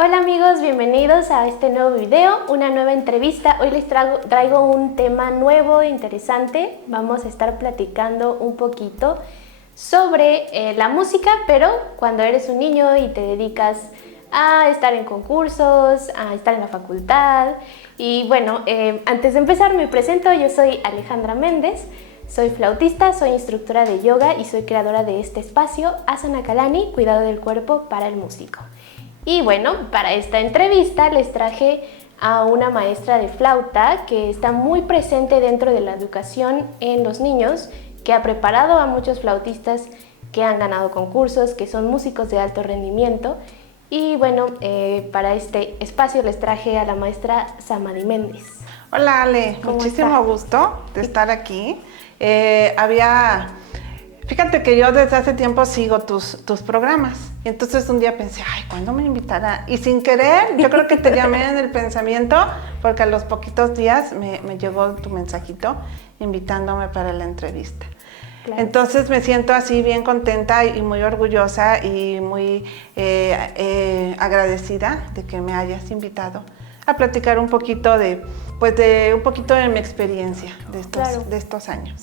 Hola amigos, bienvenidos a este nuevo video, una nueva entrevista. Hoy les traigo un tema nuevo e interesante. Vamos a estar platicando un poquito sobre la música, pero cuando eres un niño y te dedicas a estar en concursos, a estar en la facultad. Y bueno, antes de empezar me presento, yo soy Alejandra Méndez, soy flautista, soy instructora de yoga y soy creadora de este espacio, Asana Kalani, cuidado del cuerpo para el músico. Y bueno, para esta entrevista les traje a una maestra de flauta que está muy presente dentro de la educación en los niños, que ha preparado a muchos flautistas que han ganado concursos, que son músicos de alto rendimiento. Y bueno, para este espacio les traje a la maestra Samadhi Méndez. Hola Ale, muchísimo gusto de estar aquí. Fíjate que yo desde hace tiempo sigo tus programas. Y entonces un día pensé, ay, ¿cuándo me invitará? Y sin querer, yo creo que te llamé en el pensamiento, porque a los poquitos días me llegó tu mensajito invitándome para la entrevista. Claro. Entonces me siento así bien contenta y muy orgullosa y muy agradecida de que me hayas invitado a platicar un poquito de mi experiencia de estos años.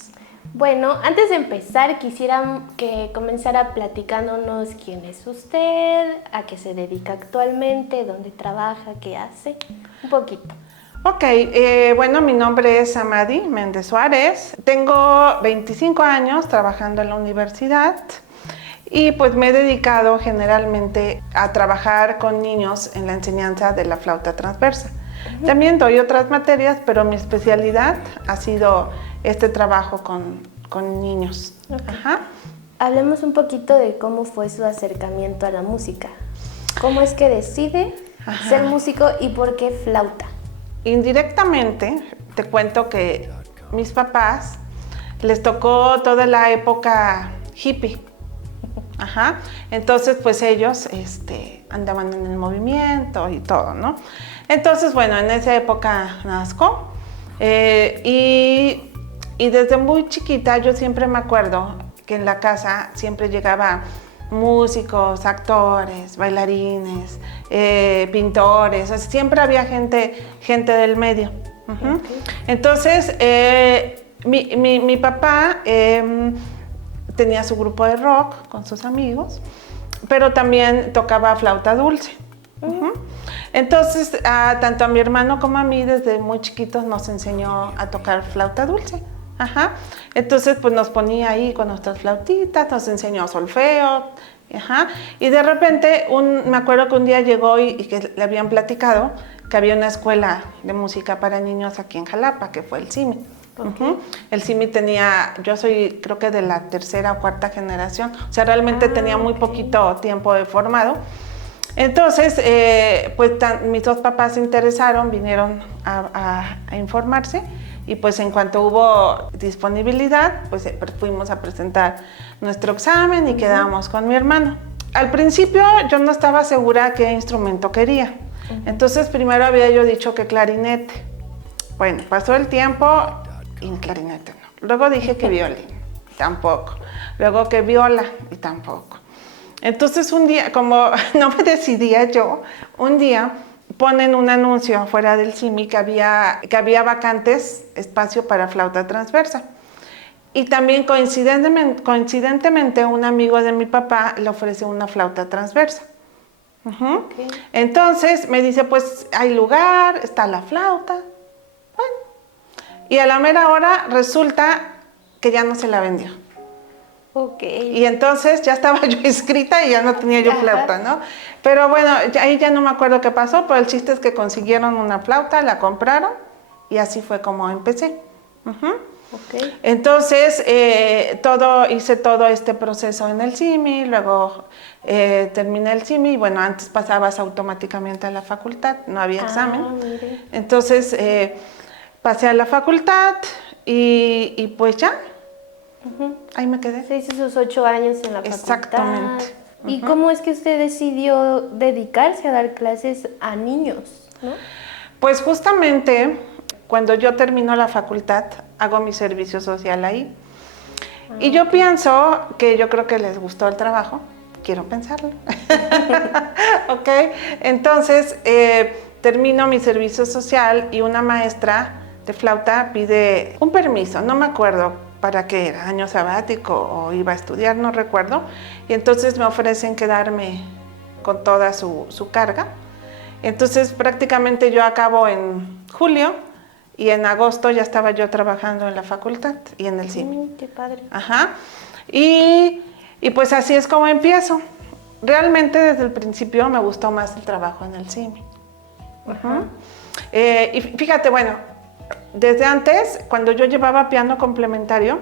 Bueno, antes de empezar, quisiera que comenzara platicándonos quién es usted, a qué se dedica actualmente, dónde trabaja, qué hace, un poquito. Ok, bueno, mi nombre es Samadhi Méndez Suárez, tengo 25 años trabajando en la universidad y pues me he dedicado generalmente a trabajar con niños en la enseñanza de la flauta transversa. También doy otras materias, pero mi especialidad ha sido este trabajo con niños. Okay. Ajá. Hablemos un poquito de cómo fue su acercamiento a la música. ¿Cómo es que decide ser músico y por qué flauta? Indirectamente, te cuento que mis papás les tocó toda la época hippie. Ajá. Entonces, pues ellos andaban en el movimiento y todo, ¿no? Entonces, bueno, en esa época nazco y desde muy chiquita yo siempre me acuerdo que en la casa siempre llegaba músicos, actores, bailarines, pintores, o sea, siempre había gente del medio. Uh-huh. Okay. Entonces, mi papá tenía su grupo de rock con sus amigos, pero también tocaba flauta dulce. Uh-huh. Entonces, tanto a mi hermano como a mí, desde muy chiquitos nos enseñó a tocar flauta dulce. Ajá. Entonces, pues nos ponía ahí con nuestras flautitas, nos enseñó solfeo. Ajá. Y de repente, me acuerdo que un día llegó y que le habían platicado que había una escuela de música para niños aquí en Jalapa, que fue el CIMI. Okay. Uh-huh. El CIMI yo soy creo que de la tercera o cuarta generación, o sea, realmente tenía muy poquito tiempo de formado. Entonces, pues mis dos papás se interesaron, vinieron a informarse y pues en cuanto hubo disponibilidad, pues fuimos a presentar nuestro examen y quedamos con mi hermano. Al principio yo no estaba segura qué instrumento quería, entonces primero había yo dicho que clarinete. Bueno, pasó el tiempo y clarinete no. Luego dije que violín, tampoco. Luego que viola y tampoco. Entonces un día, como no me decidía yo, un día ponen un anuncio afuera del CIMI que había vacantes, espacio para flauta transversa. Y también coincidentemente un amigo de mi papá le ofrece una flauta transversa. Uh-huh. Okay. Entonces me dice, pues hay lugar, está la flauta. Bueno. Y a la mera hora resulta que ya no se la vendió. Okay. Y entonces ya estaba yo inscrita y ya no tenía yo flauta, ¿no? Pero bueno, ahí ya no me acuerdo qué pasó, pero el chiste es que consiguieron una flauta, la compraron y así fue como empecé. Uh-huh. Okay. Entonces, hice todo este proceso en el CIMI, luego terminé el CIMI y bueno, antes pasabas automáticamente a la facultad, no había examen. Mire. Entonces, pasé a la facultad y pues ya. Uh-huh. Ahí me quedé. Se hizo sus 8 años en la facultad. Exactamente. Uh-huh. ¿Y cómo es que usted decidió dedicarse a dar clases a niños, no? Pues justamente cuando yo termino la facultad, hago mi servicio social ahí. Y yo pienso que yo creo que les gustó el trabajo quiero pensarlo. Ok, entonces termino mi servicio social y una maestra de flauta pide un permiso, no me acuerdo para qué era, año sabático o iba a estudiar, no recuerdo. Y entonces me ofrecen quedarme con toda su carga. Entonces prácticamente yo acabo en julio y en agosto ya estaba yo trabajando en la facultad y en el CIMI. Qué padre. Ajá. Y pues así es como empiezo. Realmente desde el principio me gustó más el trabajo en el CIMI. Y fíjate, bueno, desde antes, cuando yo llevaba piano complementario,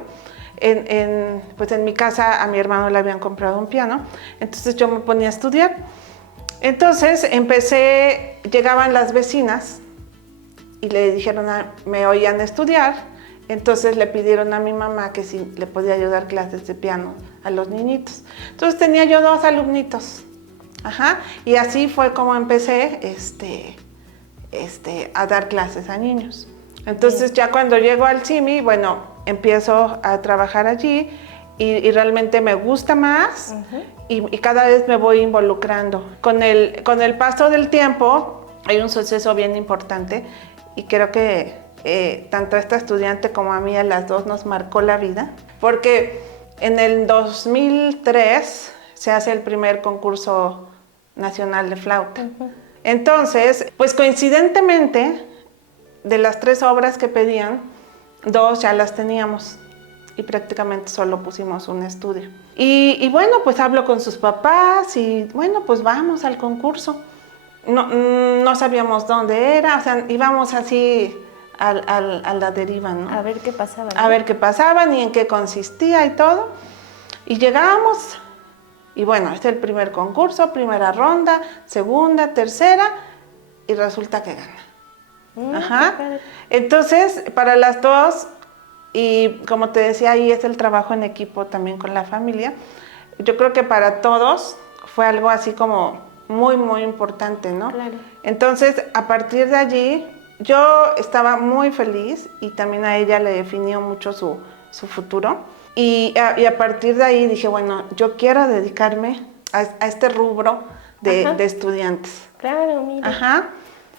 pues en mi casa a mi hermano le habían comprado un piano, entonces yo me ponía a estudiar. Entonces llegaban las vecinas y le dijeron, me oían estudiar, entonces le pidieron a mi mamá que si le podía ayudar clases de piano a los niñitos. Entonces tenía yo 2 alumnitos, y así fue como empecé a dar clases a niños. Entonces ya cuando llego al CIMI, bueno, empiezo a trabajar allí y realmente me gusta más y cada vez me voy involucrando. Con el paso del tiempo hay un suceso bien importante y creo que tanto a esta estudiante como a mí, a las dos, nos marcó la vida, porque en el 2003 se hace el primer concurso nacional de flauta. Entonces, pues coincidentemente, de las 3 obras que pedían, 2 ya las teníamos y prácticamente solo pusimos un estudio. Y bueno, pues hablo con sus papás y bueno, pues vamos al concurso. No sabíamos dónde era, o sea, íbamos así a la deriva, ¿no? A ver qué pasaba. A ver qué pasaba, ni en qué consistía y todo. Y llegábamos, y bueno, este es el primer concurso, primera ronda, segunda, tercera, y resulta que gana. Entonces, para las dos, y como te decía, ahí es el trabajo en equipo también con la familia. Yo creo que para todos fue algo así como muy, muy importante, ¿no? Claro. Entonces, a partir de allí, yo estaba muy feliz y también a ella le definió mucho su futuro. Y a partir de ahí dije, bueno, yo quiero dedicarme a este rubro de estudiantes. Claro, mira.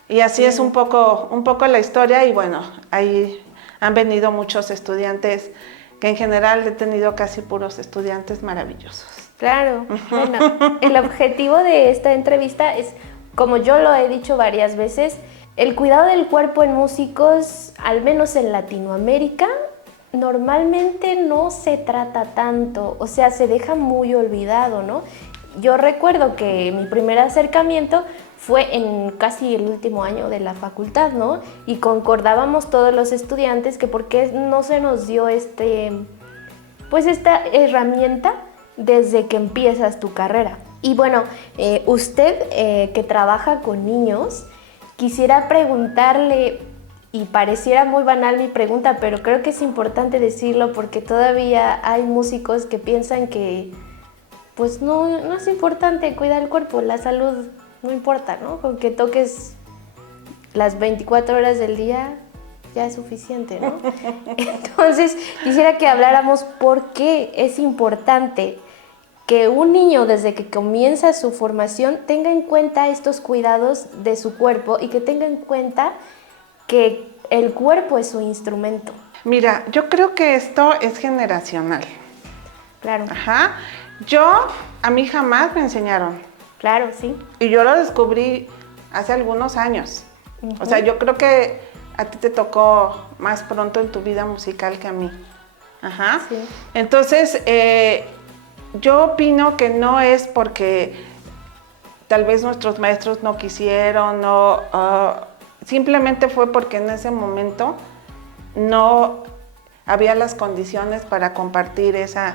Y así es un poco la historia y bueno, ahí han venido muchos estudiantes, que en general he tenido casi puros estudiantes maravillosos. Claro, bueno, el objetivo de esta entrevista es, como yo lo he dicho varias veces, el cuidado del cuerpo en músicos, al menos en Latinoamérica, normalmente no se trata tanto, o sea, se deja muy olvidado, ¿no? Yo recuerdo que mi primer acercamiento fue en casi el último año de la facultad, ¿no? Y concordábamos todos los estudiantes que por qué no se nos dio esta herramienta desde que empiezas tu carrera. Y bueno, usted que trabaja con niños, quisiera preguntarle, y pareciera muy banal mi pregunta, pero creo que es importante decirlo porque todavía hay músicos que piensan que pues no es importante cuidar el cuerpo, la salud no importa, ¿no? Con que toques las 24 horas del día ya es suficiente, ¿no? Entonces, quisiera que habláramos por qué es importante que un niño desde que comienza su formación tenga en cuenta estos cuidados de su cuerpo y que tenga en cuenta que el cuerpo es su instrumento. Mira, yo creo que esto es generacional. Claro. A mí jamás me enseñaron. Claro, sí. Y yo lo descubrí hace algunos años. O sea, yo creo que a ti te tocó más pronto en tu vida musical que a mí. Sí. Entonces, yo opino que no es porque tal vez nuestros maestros no quisieron, simplemente fue porque en ese momento no había las condiciones para compartir esa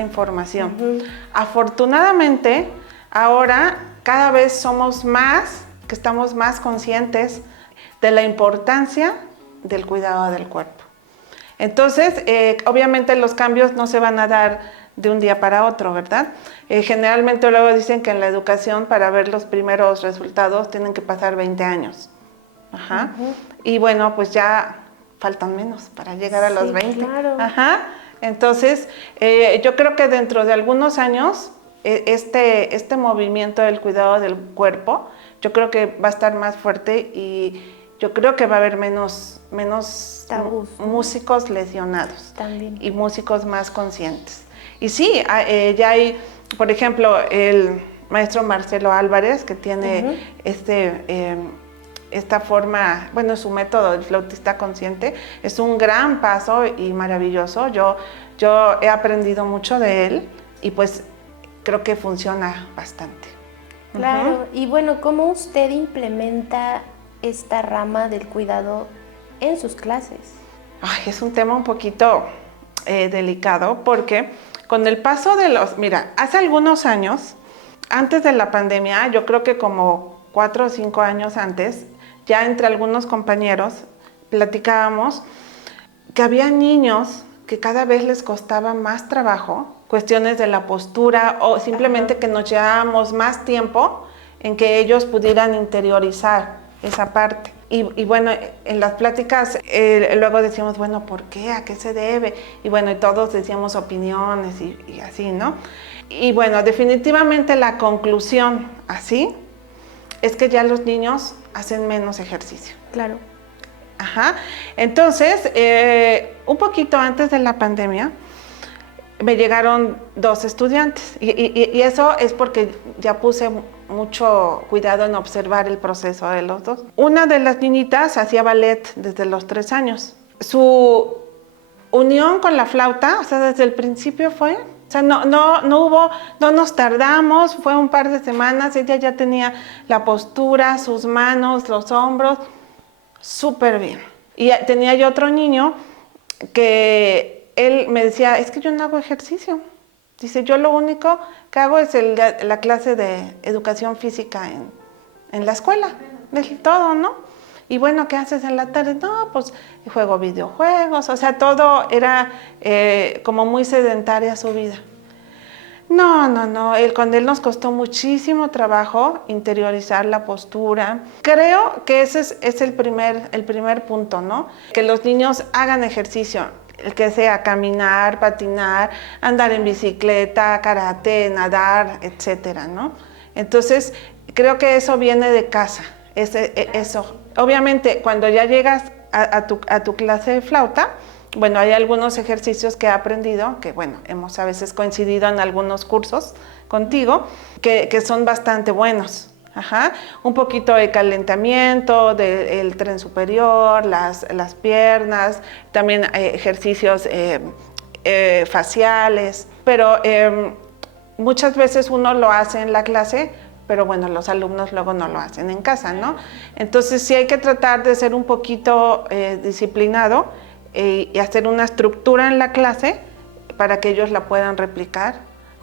información. Afortunadamente, ahora cada vez somos más, que estamos más conscientes de la importancia del cuidado del cuerpo. Entonces, obviamente los cambios no se van a dar de un día para otro, ¿verdad? Generalmente luego dicen que en la educación para ver los primeros resultados tienen que pasar 20 años. Y bueno, pues ya faltan menos para llegar a los 20. Claro. Entonces, yo creo que dentro de algunos años este movimiento del cuidado del cuerpo, yo creo que va a estar más fuerte y yo creo que va a haber menos tabús, ¿no? músicos lesionados También. y músicos más conscientes. Y sí, ya hay, por ejemplo, el maestro Marcelo Álvarez, que tiene esta forma, bueno, su método del flautista consciente, es un gran paso y maravilloso. Yo he aprendido mucho de él y pues creo que funciona bastante. Claro, y bueno, ¿cómo usted implementa esta rama del cuidado en sus clases? Ay, es un tema un poquito delicado porque con el paso de mira, hace algunos años, antes de la pandemia, yo creo que como 4 o 5 años antes, ya entre algunos compañeros platicábamos que había niños que cada vez les costaba más trabajo, cuestiones de la postura o simplemente que nos llevábamos más tiempo en que ellos pudieran interiorizar esa parte. Y bueno, en las pláticas luego decíamos, bueno, ¿por qué? ¿A qué se debe? Y bueno, y todos decíamos opiniones y así, ¿no? Y bueno, definitivamente la conclusión así es que ya los niños hacen menos ejercicio. Claro. Ajá. Entonces, un poquito antes de la pandemia, me llegaron 2 estudiantes y eso es porque ya puse mucho cuidado en observar el proceso de los 2. Una de las niñitas hacía ballet desde los 3 años. Su unión con la flauta, o sea, desde el principio fue, o sea, no nos tardamos, fue un par de semanas, ella ya tenía la postura, sus manos, los hombros, súper bien. Y tenía yo otro niño que él me decía, es que yo no hago ejercicio. Dice, yo lo único que hago es la clase de educación física en la escuela, es todo, ¿no? Y bueno, ¿qué haces en la tarde? No, pues juego videojuegos, o sea, todo era como muy sedentaria su vida. No, con él nos costó muchísimo trabajo interiorizar la postura. Creo que ese es el primer punto, ¿no? Que los niños hagan ejercicio, el que sea caminar, patinar, andar en bicicleta, karate, nadar, etcétera, ¿no? Entonces, creo que eso viene de casa, eso. Obviamente, cuando ya llegas a tu clase de flauta, bueno, hay algunos ejercicios que he aprendido, que bueno, hemos a veces coincidido en algunos cursos contigo, que son bastante buenos. Ajá. Un poquito de calentamiento del tren superior, las piernas, también ejercicios faciales, pero muchas veces uno lo hace en la clase, pero bueno, los alumnos luego no lo hacen en casa, ¿no? Entonces sí hay que tratar de ser un poquito disciplinado y hacer una estructura en la clase para que ellos la puedan replicar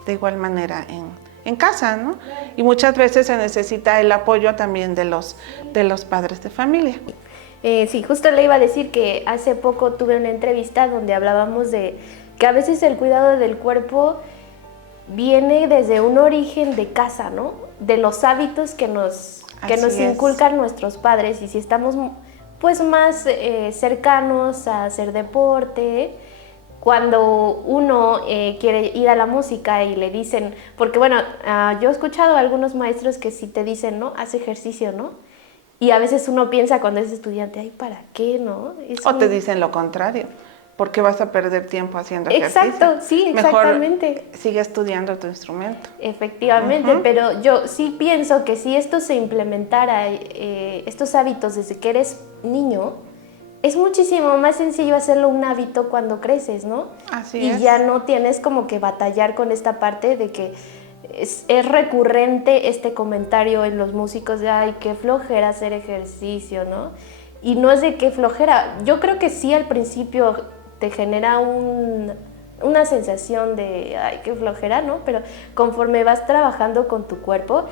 de igual manera en casa, ¿no? Y muchas veces se necesita el apoyo también de los padres de familia. Sí, justo le iba a decir que hace poco tuve una entrevista donde hablábamos de que a veces el cuidado del cuerpo viene desde un origen de casa, ¿no? De los hábitos que nos inculcan nuestros padres, y si estamos pues más cercanos a hacer deporte, cuando uno quiere ir a la música y le dicen, porque bueno, yo he escuchado a algunos maestros que sí te dicen, ¿no? Haz ejercicio, ¿no? Y a veces uno piensa cuando es estudiante, ay, ¿para qué, no? Te dicen lo contrario, ¿por qué vas a perder tiempo haciendo ejercicio? Exacto, sí, exactamente. Mejor sigue estudiando tu instrumento. Efectivamente, pero yo sí pienso que si esto se implementara, estos hábitos desde que eres niño, es muchísimo más sencillo hacerlo un hábito cuando creces, ¿no? Así es. Y ya no tienes como que batallar con esta parte de que es recurrente este comentario en los músicos de, ay, qué flojera hacer ejercicio, ¿no? Y no es de qué flojera. Yo creo que sí, al principio te genera una sensación de, ay, qué flojera, ¿no? Pero conforme vas trabajando con tu cuerpo,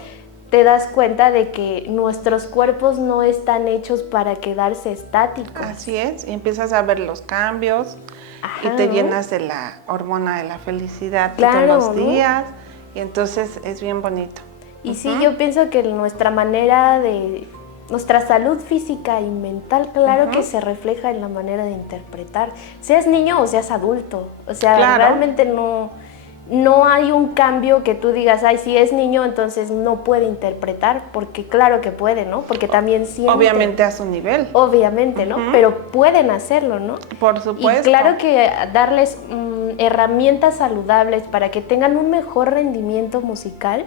te das cuenta de que nuestros cuerpos no están hechos para quedarse estáticos. Así es, y empiezas a ver los cambios. Ajá, y te llenas de la hormona de la felicidad todos los días, y entonces es bien bonito. Y sí, yo pienso que nuestra manera de, nuestra salud física y mental, claro que se refleja en la manera de interpretar, seas niño o seas adulto, o sea, realmente no no hay un cambio que tú digas, ay, si es niño, entonces no puede interpretar, porque claro que puede, ¿no? Porque también siente. Obviamente a su nivel. Obviamente, ¿no? Pero pueden hacerlo, ¿no? Por supuesto. Y claro que darles herramientas saludables para que tengan un mejor rendimiento musical,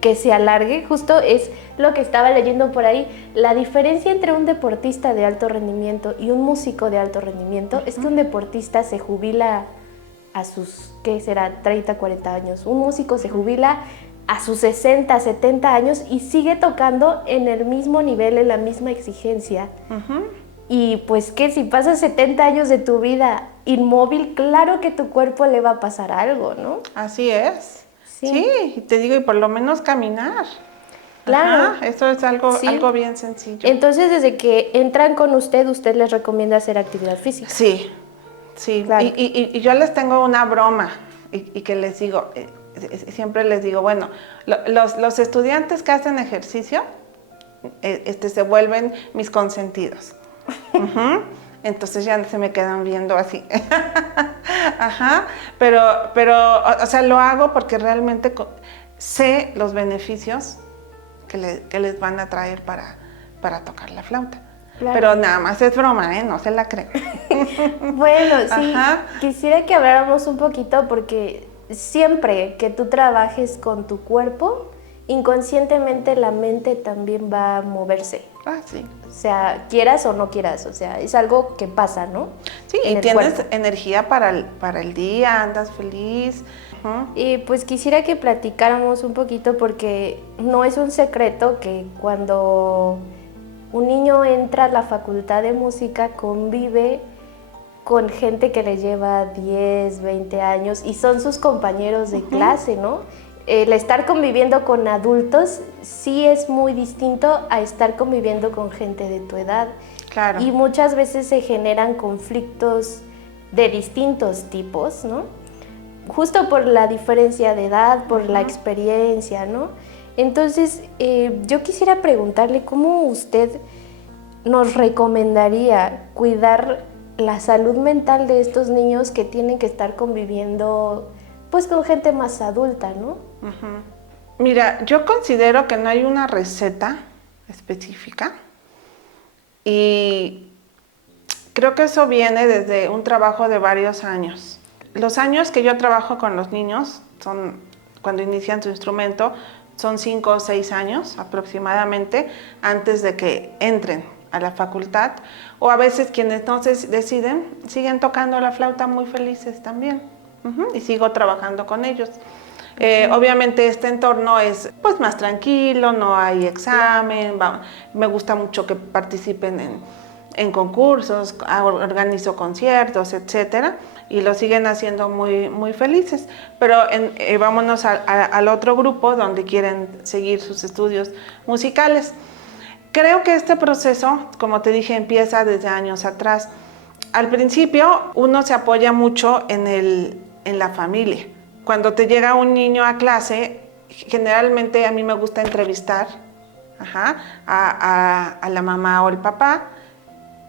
que se alargue, justo es lo que estaba leyendo por ahí. La diferencia entre un deportista de alto rendimiento y un músico de alto rendimiento es que un deportista se jubila a sus, ¿qué será? 30, 40 años. Un músico se jubila a sus 60, 70 años y sigue tocando en el mismo nivel, en la misma exigencia. Y pues que si pasas 70 años de tu vida inmóvil, claro que tu cuerpo le va a pasar algo, ¿no? Así es. Sí. Sí, y te digo, y por lo menos caminar. Claro. Ajá, eso es algo, Sí. algo bien sencillo. Entonces, desde que entran con usted les recomienda hacer actividad física. Sí, sí. Claro. Y yo les tengo una broma y que les digo, siempre les digo, bueno, los estudiantes que hacen ejercicio se vuelven mis consentidos. Entonces ya se me quedan viendo así. Ajá, pero, o sea, lo hago porque realmente sé los beneficios que les van a traer para tocar la flauta. Claro. Pero nada más es broma, no se la creen. Bueno, sí, Ajá. Quisiera que habláramos un poquito porque siempre que tú trabajes con tu cuerpo, inconscientemente la mente también va a moverse. Ah, sí. O sea, quieras o no quieras, o sea, es algo que pasa, ¿no? Sí, y tienes energía para el día, andas feliz. Y pues quisiera que platicáramos un poquito porque no es un secreto que cuando un niño entra a la facultad de música convive con gente que le lleva 10, 20 años y son sus compañeros de clase, ¿no? El estar conviviendo con adultos sí es muy distinto a estar conviviendo con gente de tu edad. Claro. Y muchas veces se generan conflictos de distintos tipos, ¿no? Justo por la diferencia de edad, por la experiencia, ¿no? Entonces, yo quisiera preguntarle cómo usted nos recomendaría cuidar la salud mental de estos niños que tienen que estar conviviendo pues con gente más adulta, ¿no? Mira, yo considero que no hay una receta específica y creo que eso viene desde un trabajo de varios años. Los años que yo trabajo con los niños son, cuando inician su instrumento, son 5 o 6 años aproximadamente antes de que entren a la facultad, o a veces quienes no se deciden siguen tocando la flauta muy felices también. Y sigo trabajando con ellos. Obviamente este entorno es pues más tranquilo, no hay examen, me gusta mucho que participen en concursos, organizo conciertos, etcétera, y lo siguen haciendo muy, muy felices. Pero vámonos al otro grupo donde quieren seguir sus estudios musicales. Creo que este proceso, como te dije, empieza desde años atrás. Al principio uno se apoya mucho en la familia. Cuando te llega un niño a clase, generalmente a mí me gusta entrevistar a la mamá o el papá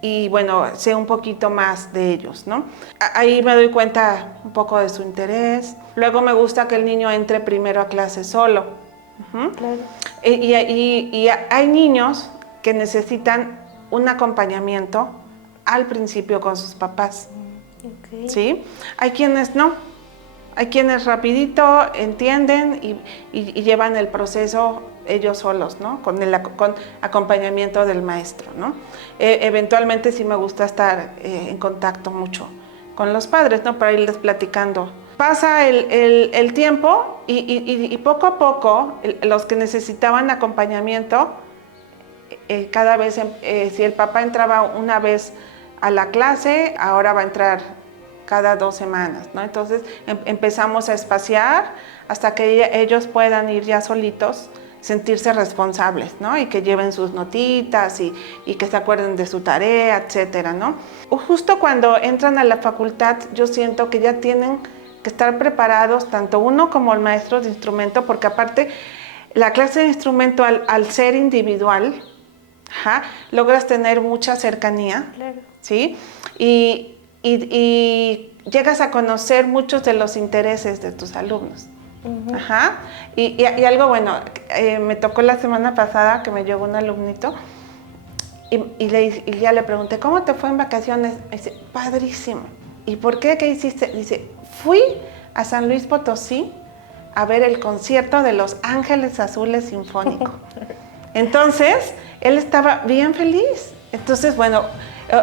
y bueno, sé un poquito más de ellos, ¿no? Ahí me doy cuenta un poco de su interés. Luego me gusta que el niño entre primero a clase solo. Claro. Y hay niños que necesitan un acompañamiento al principio con sus papás. Okay. ¿Sí? Hay quienes no. Hay quienes rapidito entienden y llevan el proceso ellos solos, ¿no? Con acompañamiento del maestro, ¿no? Eventualmente sí me gusta estar en contacto mucho con los padres, ¿no? Para irles platicando. Pasa el tiempo y poco a poco los que necesitaban acompañamiento, cada vez, si el papá entraba una vez a la clase, ahora va a entrar cada 2 semanas, ¿no? Entonces empezamos a espaciar hasta que ellos puedan ir ya solitos, sentirse responsables, ¿no? Y que lleven sus notitas y que se acuerden de su tarea, etcétera, ¿no? Justo cuando entran a la facultad, yo siento que ya tienen que estar preparados, tanto uno como el maestro de instrumento, porque aparte la clase de instrumento al ser individual, logras tener mucha cercanía, Claro. ¿sí? Y llegas a conocer muchos de los intereses de tus alumnos. Ajá. Y algo bueno, me tocó la semana pasada que me llegó un alumnito y ya le pregunté, ¿cómo te fue en vacaciones? Me dice, padrísimo. ¿Y por qué? ¿Qué hiciste? Dice, fui a San Luis Potosí a ver el concierto de Los Ángeles Azules Sinfónico. Entonces, él estaba bien feliz. Entonces, bueno,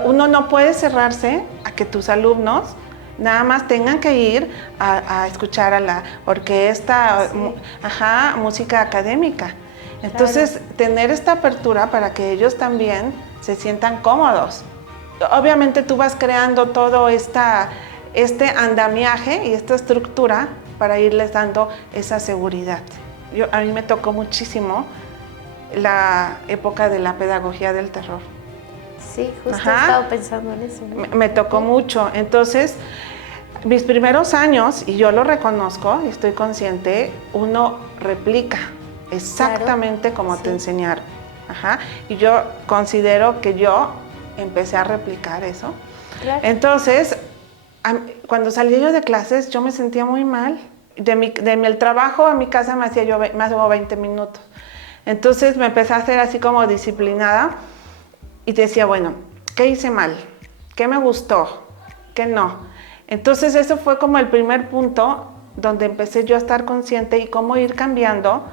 uno no puede cerrarse a que tus alumnos nada más tengan que ir a escuchar a la orquesta, música académica. Entonces, tener esta apertura para que ellos también se sientan cómodos. Obviamente tú vas creando todo este andamiaje y esta estructura para irles dando esa seguridad. A mí me tocó muchísimo la época de la pedagogía del terror. Sí, justo he estado pensando en eso, ¿no? Me tocó mucho. Entonces, mis primeros años, y yo lo reconozco y estoy consciente, uno replica exactamente como te enseñaron. Y yo considero que yo empecé a replicar eso. Claro. Entonces, cuando salí yo de clases, yo me sentía muy mal. El trabajo a mi casa me hacía yo más de 20 minutos. Entonces me empecé a hacer así como disciplinada y decía, bueno, ¿qué hice mal? ¿Qué me gustó? ¿Qué no? Entonces eso fue como el primer punto donde empecé yo a estar consciente y cómo ir cambiando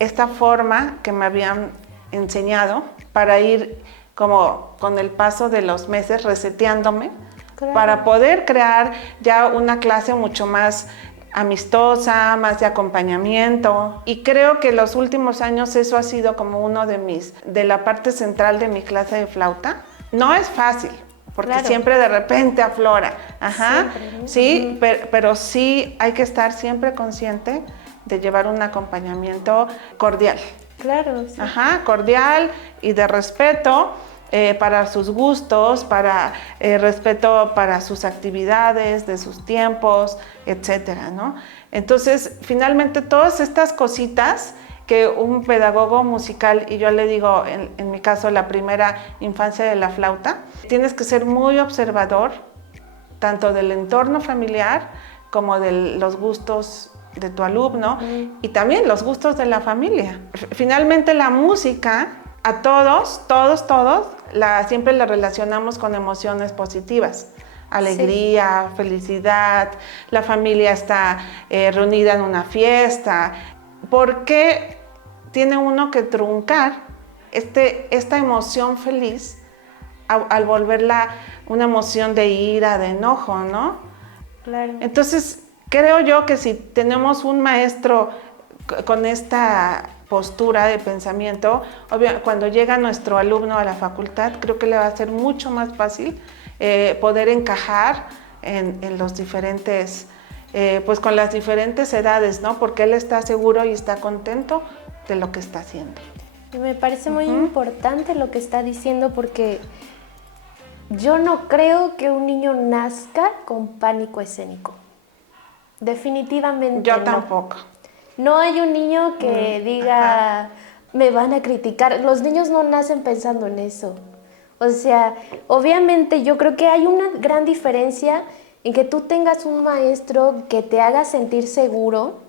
esta forma que me habían enseñado para ir como con el paso de los meses reseteándome, claro, para poder crear ya una clase mucho más amistosa, más de acompañamiento. Y creo que los últimos años eso ha sido como uno de la parte central de mi clase de flauta. No es fácil, porque claro, siempre de repente aflora. Siempre, sí, pero sí hay que estar siempre consciente de llevar un acompañamiento cordial. Claro, sí. Cordial y de respeto para sus gustos, para respeto para sus actividades, de sus tiempos, etcétera, ¿no? Entonces, finalmente, todas estas cositas que un pedagogo musical, y yo le digo, en mi caso, la primera infancia de la flauta, tienes que ser muy observador, tanto del entorno familiar como de los gustos de tu alumno y también los gustos de la familia. Finalmente la música a todos, siempre la relacionamos con emociones positivas. Alegría, felicidad, la familia está reunida en una fiesta. ¿Por qué tiene uno que truncar esta emoción feliz al volverla una emoción de ira, de enojo, ¿no? Claro. Entonces, creo yo que si tenemos un maestro con esta postura de pensamiento, cuando llega nuestro alumno a la facultad, creo que le va a ser mucho más fácil poder encajar en los diferentes, pues con las diferentes edades, ¿no? Porque él está seguro y está contento de lo que está haciendo. Me parece muy importante lo que está diciendo, porque yo no creo que un niño nazca con pánico escénico. Definitivamente yo tampoco. No hay un niño que diga, me van a criticar. Los niños no nacen pensando en eso. O sea, obviamente yo creo que hay una gran diferencia en que tú tengas un maestro que te haga sentir seguro,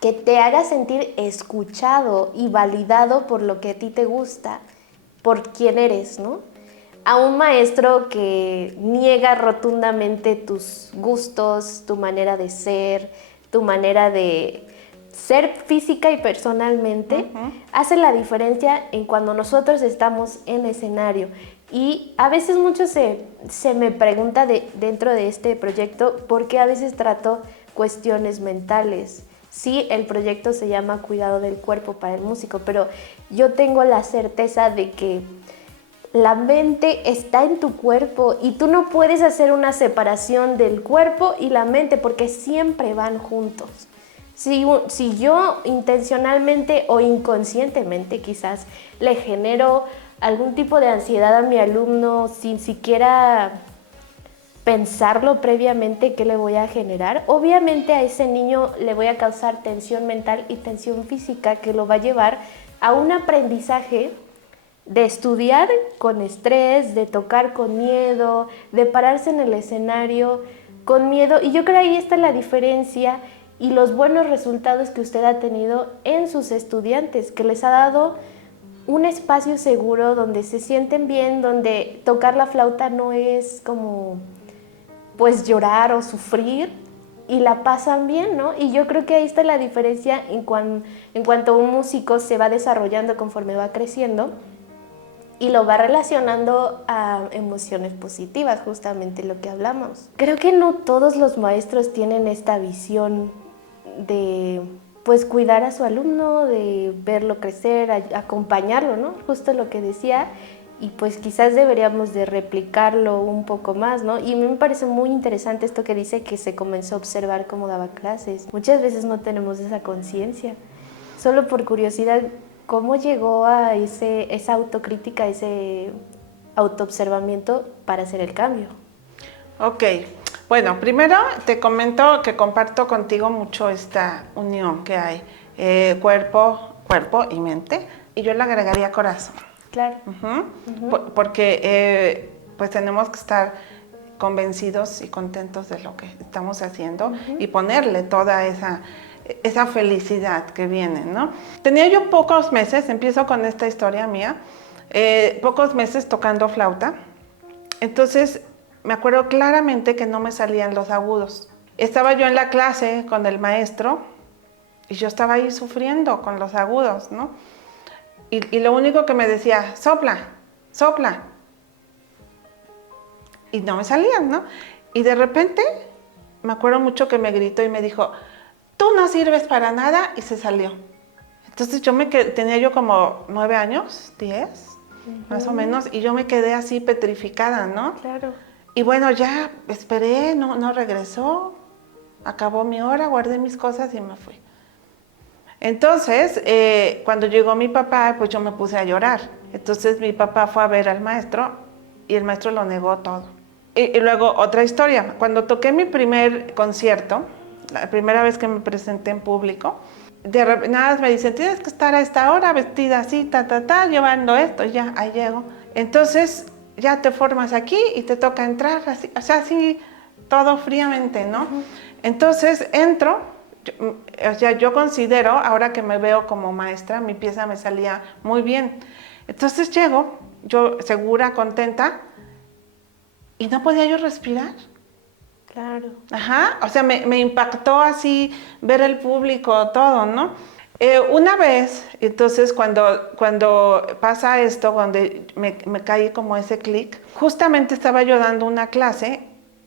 que te haga sentir escuchado y validado por lo que a ti te gusta, por quién eres, ¿no? A un maestro que niega rotundamente tus gustos, tu manera de ser, tu manera de ser física y personalmente, hace la diferencia en cuando nosotros estamos en escenario. Y a veces mucho se me pregunta dentro de este proyecto por qué a veces trato cuestiones mentales. Sí, el proyecto se llama Cuidado del Cuerpo para el Músico, pero yo tengo la certeza de que la mente está en tu cuerpo y tú no puedes hacer una separación del cuerpo y la mente porque siempre van juntos. Si yo intencionalmente o inconscientemente quizás le genero algún tipo de ansiedad a mi alumno sin siquiera pensarlo previamente qué le voy a generar, obviamente a ese niño le voy a causar tensión mental y tensión física que lo va a llevar a un aprendizaje de estudiar con estrés, de tocar con miedo, de pararse en el escenario con miedo, y yo creo ahí está la diferencia y los buenos resultados que usted ha tenido en sus estudiantes, que les ha dado un espacio seguro donde se sienten bien, donde tocar la flauta no es como pues llorar o sufrir, y la pasan bien, ¿no? Y yo creo que ahí está la diferencia en cuanto un músico se va desarrollando conforme va creciendo y lo va relacionando a emociones positivas, justamente lo que hablamos. Creo que no todos los maestros tienen esta visión de pues cuidar a su alumno, de verlo crecer, acompañarlo, ¿no? Justo lo que decía, y pues quizás deberíamos de replicarlo un poco más, ¿no? Y a mí me parece muy interesante esto que dice que se comenzó a observar cómo daba clases. Muchas veces no tenemos esa conciencia. Solo por curiosidad, ¿cómo llegó a esa autocrítica, ese autoobservamiento para hacer el cambio? Ok, bueno, primero te comento que comparto contigo mucho esta unión que hay, cuerpo y mente, y yo le agregaría corazón. Claro. Porque pues tenemos que estar convencidos y contentos de lo que estamos haciendo y ponerle toda esa felicidad que viene, ¿no? Tenía yo pocos meses, empiezo con esta historia mía, pocos meses tocando flauta. Entonces me acuerdo claramente que no me salían los agudos. Estaba yo en la clase con el maestro y yo estaba ahí sufriendo con los agudos, ¿no? Y lo único que me decía, sopla, sopla. Y no me salían, ¿no? Y de repente, me acuerdo mucho que me gritó y me dijo, tú no sirves para nada, y se salió. Entonces tenía yo como 9 años, 10, más o menos, y yo me quedé así petrificada, ¿no? Claro. Y bueno, ya esperé, no regresó, acabó mi hora, guardé mis cosas y me fui. Entonces, cuando llegó mi papá, pues yo me puse a llorar. Entonces mi papá fue a ver al maestro y el maestro lo negó todo. Y luego otra historia, cuando toqué mi primer concierto, la primera vez que me presenté en público, nada más me dicen, tienes que estar a esta hora vestida así, llevando esto, y ya, ahí llego. Entonces ya te formas aquí y te toca entrar, así, o sea, así, todo fríamente, ¿no? Entonces entro. Yo considero, ahora que me veo como maestra, mi pieza me salía muy bien. Entonces llego, yo segura, contenta, y no podía yo respirar. Claro. Ajá, o sea, me impactó así ver el público, todo, ¿no? Una vez, entonces cuando pasa esto, cuando me caí como ese clic, justamente estaba yo dando una clase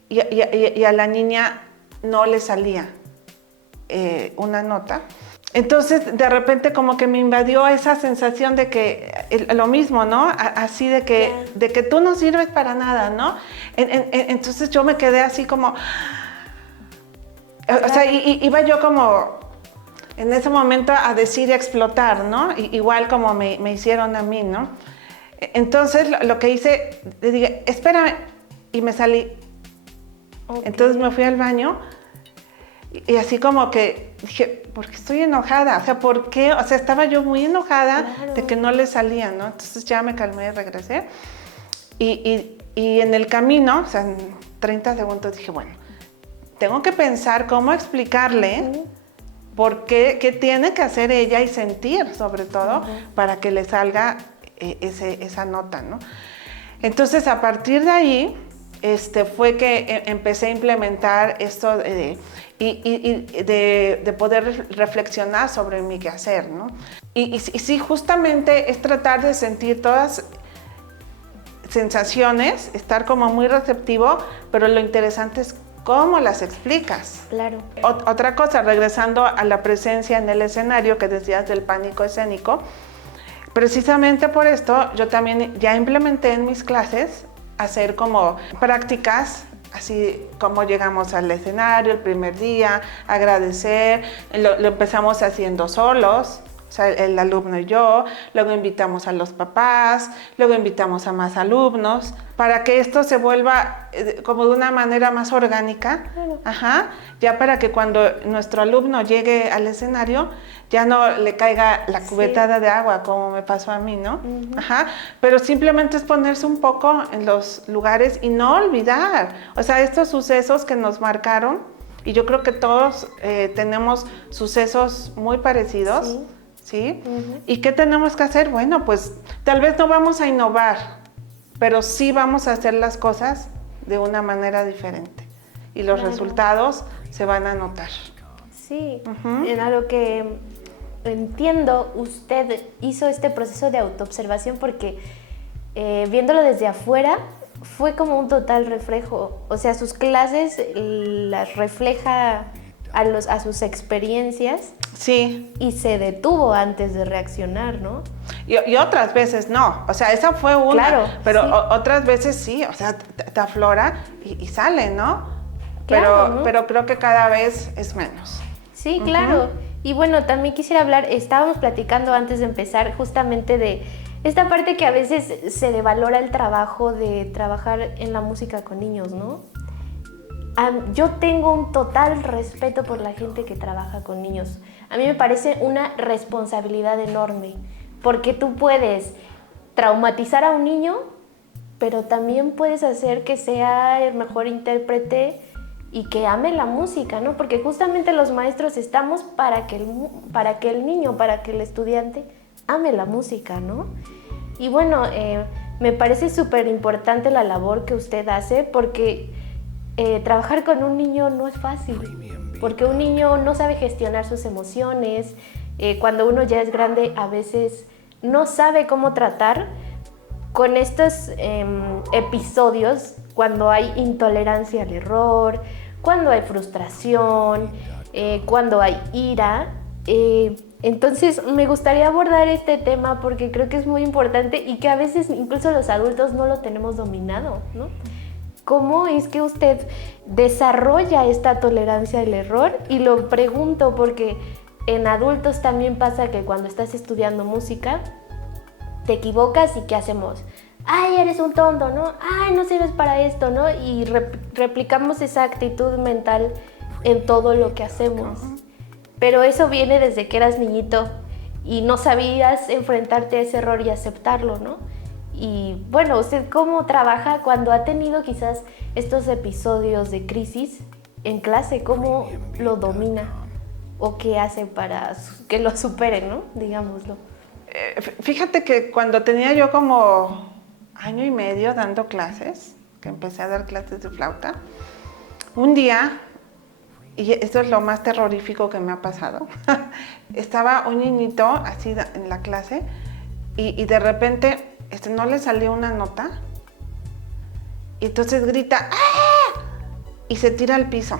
y a la niña no le salía una nota. Entonces de repente como que me invadió esa sensación de que lo mismo, ¿no? Así de que tú no sirves para nada, ¿no? Entonces yo me quedé así como, o sea, iba yo como en ese momento a decir y a explotar, ¿no? Igual como me hicieron a mí, ¿no? Entonces lo que hice, le dije, espérame, y me salí. Okay. Entonces me fui al baño. Y así como que dije, ¿por qué estoy enojada? O sea, ¿por qué? O sea, estaba yo muy enojada de que no le salía, ¿no? Entonces ya me calmé y regresé. Y en el camino, o sea, en 30 segundos dije, bueno, tengo que pensar cómo explicarle por qué tiene que hacer ella y sentir, sobre todo, para que le salga esa nota, ¿no? Entonces, a partir de ahí, fue que empecé a implementar esto de poder reflexionar sobre mi quehacer, ¿no? Y sí, justamente es tratar de sentir todas sensaciones, estar como muy receptivo, pero lo interesante es cómo las explicas. Claro. Otra cosa, regresando a la presencia en el escenario que decías del pánico escénico, precisamente por esto yo también ya implementé en mis clases hacer como prácticas, así como llegamos al escenario el primer día, agradecer, lo empezamos haciendo solos, o sea, el alumno y yo, luego invitamos a los papás, luego invitamos a más alumnos, para que esto se vuelva como de una manera más orgánica, ajá, ya para que cuando nuestro alumno llegue al escenario, ya no le caiga la cubetada de agua, como me pasó a mí, ¿no? Ajá, pero simplemente es ponerse un poco en los lugares y no olvidar, o sea, estos sucesos que nos marcaron, y yo creo que todos tenemos sucesos muy parecidos, ¿sí? ¿Y qué tenemos que hacer? Bueno, pues tal vez no vamos a innovar, pero sí vamos a hacer las cosas de una manera diferente. Y los resultados se van a notar. Sí, en algo que entiendo, usted hizo este proceso de autoobservación porque viéndolo desde afuera, fue como un total reflejo. O sea, sus clases las refleja a sus experiencias. Sí. Y se detuvo antes de reaccionar, ¿no? Y otras veces no, o sea, esa fue una, claro, pero sí. Otras veces sí, o sea, te aflora y sale, ¿no? Claro, ¿no? Pero creo que cada vez es menos. Sí, claro. Y bueno, también quisiera hablar, estábamos platicando antes de empezar justamente de esta parte que a veces se devalora el trabajo de trabajar en la música con niños, ¿no? Yo tengo un total respeto por la gente que trabaja con niños. A mí me parece una responsabilidad enorme, porque tú puedes traumatizar a un niño, pero también puedes hacer que sea el mejor intérprete y que ame la música, ¿no? Porque justamente los maestros estamos para que el niño, para que el estudiante ame la música, ¿no? Y bueno, me parece súper importante la labor que usted hace, porque trabajar con un niño no es fácil, porque un niño no sabe gestionar sus emociones. Cuando uno ya es grande, a veces no sabe cómo tratar con estos episodios, cuando hay intolerancia al error, cuando hay frustración, cuando hay ira. Entonces me gustaría abordar este tema porque creo que es muy importante y que a veces incluso los adultos no lo tenemos dominado, ¿no? ¿Cómo es que usted desarrolla esta tolerancia al error? Y lo pregunto porque en adultos también pasa que cuando estás estudiando música, te equivocas y ¿qué hacemos? ¡Ay, eres un tonto!, ¿no? ¡Ay, no sirves para esto!, ¿no? Y replicamos esa actitud mental en todo lo que hacemos. Pero eso viene desde que eras niñito y no sabías enfrentarte a ese error y aceptarlo, ¿no? Y bueno, ¿usted cómo trabaja cuando ha tenido quizás estos episodios de crisis en clase? ¿Cómo lo domina? ¿O qué hace para que lo supere, ¿no? Digámoslo. Fíjate que cuando tenía yo como año y medio dando clases, que empecé a dar clases de flauta, un día, y esto es lo más terrorífico que me ha pasado, estaba un niñito así en la clase y de repente no le salió una nota y entonces grita ¡ah! Y se tira al piso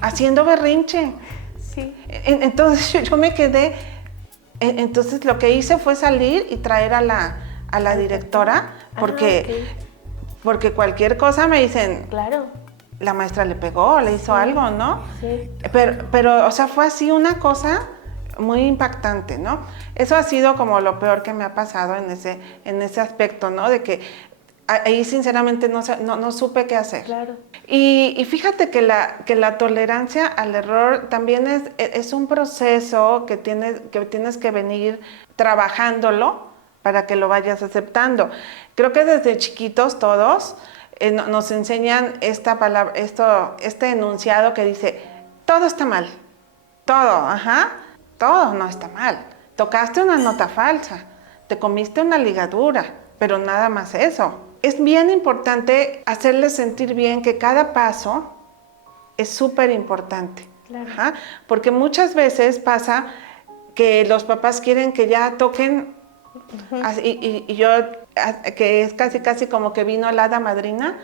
haciendo berrinche. Sí. Entonces yo me quedé, entonces lo que hice fue salir y traer a la directora porque cualquier cosa me dicen, claro, la maestra le pegó, le hizo algo, ¿no? Sí. Pero, o sea, fue así una cosa muy impactante, ¿no? Eso ha sido como lo peor que me ha pasado en ese aspecto, ¿no? De que ahí sinceramente no supe qué hacer. Claro. Y fíjate que la tolerancia al error también es un proceso que tienes que venir trabajándolo para que lo vayas aceptando. Creo que desde chiquitos todos nos enseñan esta palabra, este enunciado que dice, todo está mal, todo, todo no está mal. Tocaste una nota falsa, te comiste una ligadura, pero nada más eso. Es bien importante hacerles sentir bien que cada paso es súper importante. Claro. Porque muchas veces pasa que los papás quieren que ya toquen y yo, que es casi como que vino la hada madrina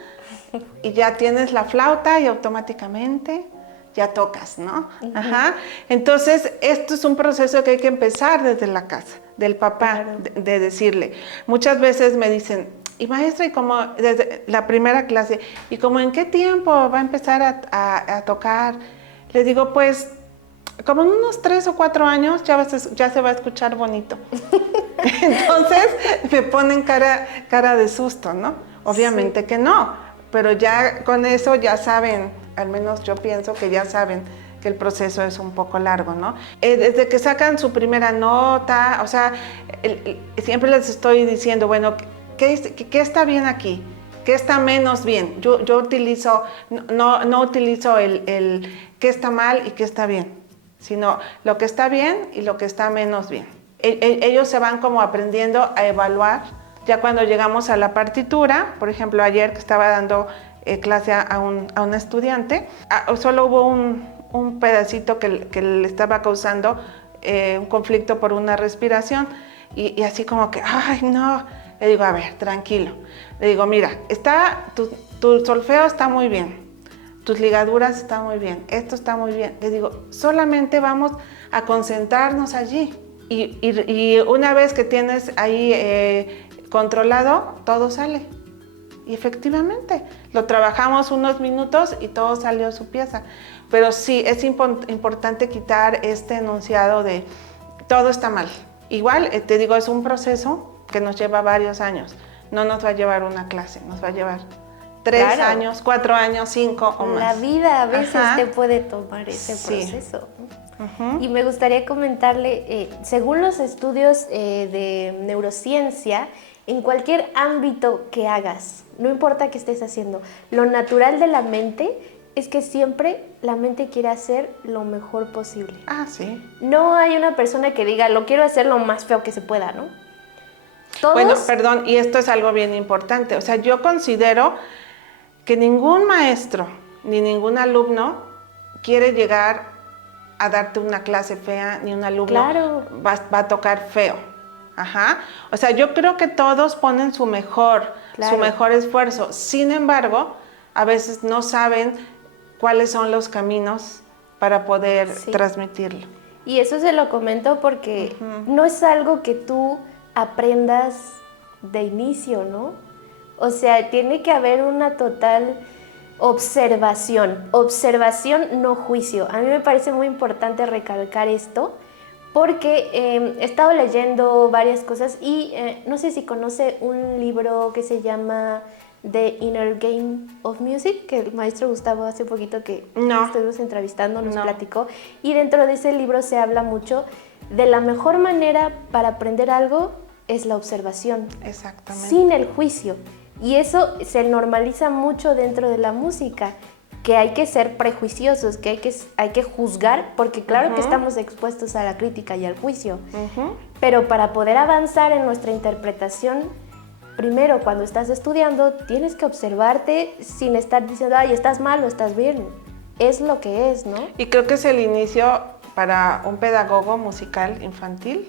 y ya tienes la flauta y automáticamente ya tocas, ¿no? Entonces, esto es un proceso que hay que empezar desde la casa, del papá, claro. de decirle. Muchas veces me dicen, y maestra, y como desde la primera clase, ¿y como en qué tiempo va a empezar a tocar? Le digo, pues, como en unos 3 o 4 años ya se va a escuchar bonito. Entonces me ponen cara de susto, ¿no? Obviamente sí. Que no, pero ya con eso ya saben, al menos yo pienso que ya saben que el proceso es un poco largo, ¿no? Desde que sacan su primera nota, o sea, siempre les estoy diciendo, bueno, ¿qué está bien aquí? ¿Qué está menos bien? Yo utilizo, no utilizo el qué está mal y qué está bien, sino lo que está bien y lo que está menos bien. Ellos se van como aprendiendo a evaluar. Ya cuando llegamos a la partitura, por ejemplo, ayer que estaba dando clase a un estudiante, solo hubo un pedacito que le estaba causando un conflicto por una respiración y así como que, ay, no. Le digo, a ver, tranquilo. Le digo, mira, tu solfeo está muy bien, tus ligaduras están muy bien, esto está muy bien. Le digo, solamente vamos a concentrarnos allí. Y una vez que tienes ahí controlado, todo sale. Y efectivamente, lo trabajamos unos minutos y todo salió su pieza. Pero sí, es importante quitar este enunciado de todo está mal. Igual, te digo, es un proceso que nos lleva varios años. No nos va a llevar una clase, nos va a llevar 3 claro. años, 4 años, 5 o más. La vida a veces te puede tomar ese proceso. Y me gustaría comentarle, según los estudios de neurociencia, en cualquier ámbito que hagas, no importa qué estés haciendo, lo natural de la mente es que siempre la mente quiere hacer lo mejor posible. Ah, sí. No hay una persona que diga, lo quiero hacer lo más feo que se pueda, ¿no? ¿Todos? Bueno, perdón, y esto es algo bien importante. O sea, yo considero que ningún maestro ni ningún alumno quiere llegar a darte una clase fea, ni un alumno claro. va a tocar feo. Ajá. O sea, yo creo que todos ponen su mejor esfuerzo. Sin embargo, a veces no saben cuáles son los caminos para poder transmitirlo. Y eso se lo comento porque no es algo que tú aprendas de inicio, ¿no? O sea, tiene que haber una total observación, no juicio. A mí me parece muy importante recalcar esto porque he estado leyendo varias cosas y no sé si conoce un libro que se llama The Inner Game of Music, que el maestro Gustavo hace poquito que estuvimos entrevistando nos platicó, y dentro de ese libro se habla mucho de la mejor manera para aprender algo es la observación. Exactamente. Sin el juicio. Y eso se normaliza mucho dentro de la música, que hay que ser prejuiciosos, que hay que juzgar, porque claro que estamos expuestos a la crítica y al juicio. Pero para poder avanzar en nuestra interpretación, primero cuando estás estudiando, tienes que observarte sin estar diciendo, ay, estás mal o estás bien. Es lo que es, ¿no? Y creo que es el inicio para un pedagogo musical infantil,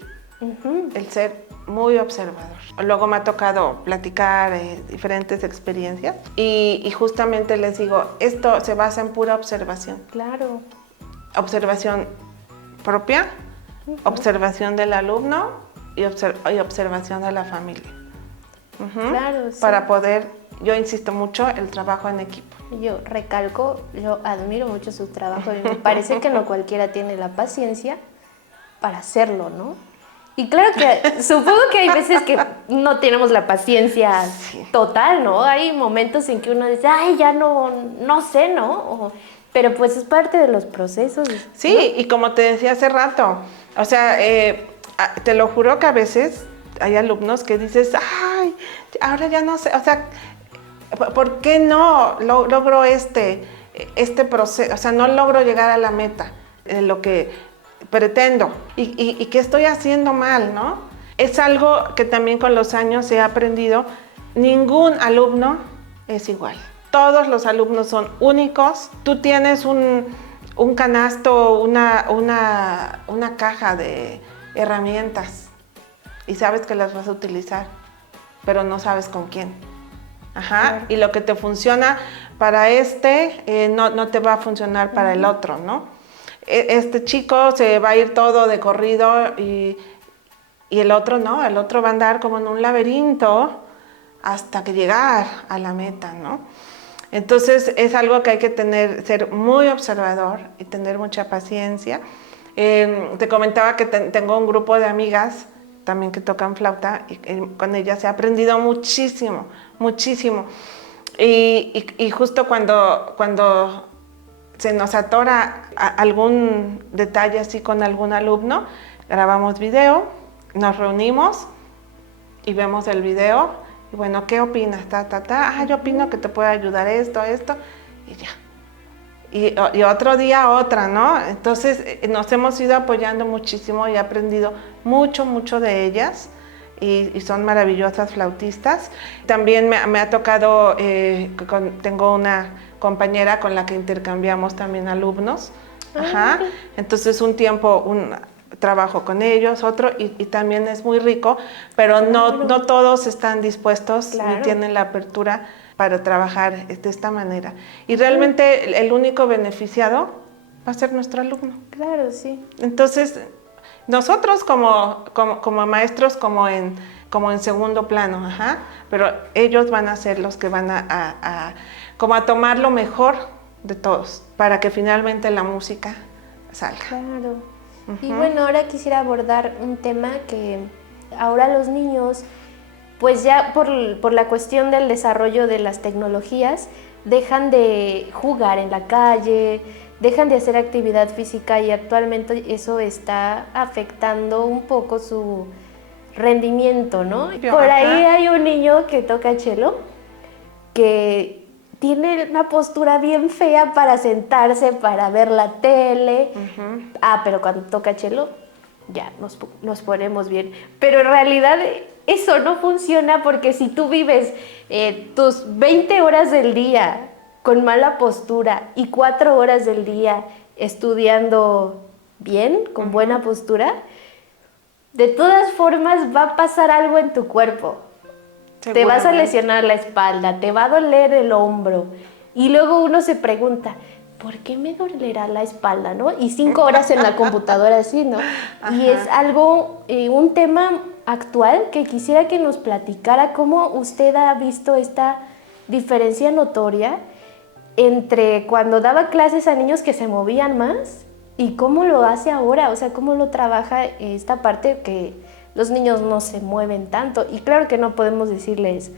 el ser muy observador. Luego me ha tocado platicar diferentes experiencias y justamente les digo, esto se basa en pura observación. Claro. Observación propia, observación del alumno y observación de la familia. Claro, sí. Para poder, yo insisto mucho, el trabajo en equipo. Yo recalco, yo admiro mucho su trabajo y me parece que no cualquiera tiene la paciencia para hacerlo, ¿no? Y claro que supongo que hay veces que no tenemos la paciencia total, ¿no? Hay momentos en que uno dice, ay, ya no sé, ¿no? Pero pues es parte de los procesos. Sí, ¿no? Y como te decía hace rato, o sea, te lo juro que a veces hay alumnos que dices, ay, ahora ya no sé, o sea, ¿por qué no logro este proceso? O sea, no logro llegar a la meta, lo que pretendo y que estoy haciendo mal, ¿no? Es algo que también con los años he aprendido. Ningún alumno es igual. Todos los alumnos son únicos. Tú tienes un canasto, una caja de herramientas y sabes que las vas a utilizar, pero no sabes con quién. Claro. Y lo que te funciona para no te va a funcionar para el otro, ¿no? Este chico se va a ir todo de corrido y el otro no, el otro va a andar como en un laberinto hasta que llegar a la meta, ¿no? Entonces es algo que hay que ser muy observador y tener mucha paciencia Te comentaba que tengo un grupo de amigas también que tocan flauta y con ellas he aprendido muchísimo, muchísimo. Y justo cuando se nos atora algún detalle así con algún alumno, grabamos video, nos reunimos y vemos el video. Y bueno, ¿qué opinas? Yo opino que te puede ayudar esto, y ya. Y otro día otra, ¿no? Entonces nos hemos ido apoyando muchísimo y he aprendido mucho, mucho de ellas. Y son maravillosas flautistas. También me ha tocado, tengo una compañera con la que intercambiamos también alumnos. Ajá. Entonces un tiempo trabajo con ellos, otro, y también es muy rico, pero no todos están dispuestos ni tienen la apertura para trabajar de esta manera. Y realmente el único beneficiado va a ser nuestro alumno. Claro, sí. Entonces, nosotros como maestros, como en segundo plano, ajá, pero ellos van a ser los que van a tomar lo mejor de todos, para que finalmente la música salga. Claro. Y bueno, ahora quisiera abordar un tema que ahora los niños, pues ya por la cuestión del desarrollo de las tecnologías, dejan de jugar en la calle, dejan de hacer actividad física y actualmente eso está afectando un poco su rendimiento, ¿no? Por ahí hay un niño que toca cello que tiene una postura bien fea para sentarse, para ver la tele. Pero cuando toca cello ya nos ponemos bien. Pero en realidad eso no funciona, porque si tú vives tus 20 horas del día con mala postura y 4 horas del día estudiando bien, con buena postura, de todas formas va a pasar algo en tu cuerpo. Te vas a lesionar la espalda, te va a doler el hombro. Y luego uno se pregunta, ¿por qué me dolerá la espalda, no? Y 5 horas en la computadora así, ¿no? Ajá. Y es algo, un tema actual que quisiera que nos platicara cómo usted ha visto esta diferencia notoria entre cuando daba clases a niños que se movían más y cómo lo hace ahora, o sea, cómo lo trabaja esta parte que los niños no se mueven tanto. Y claro que no podemos decirles,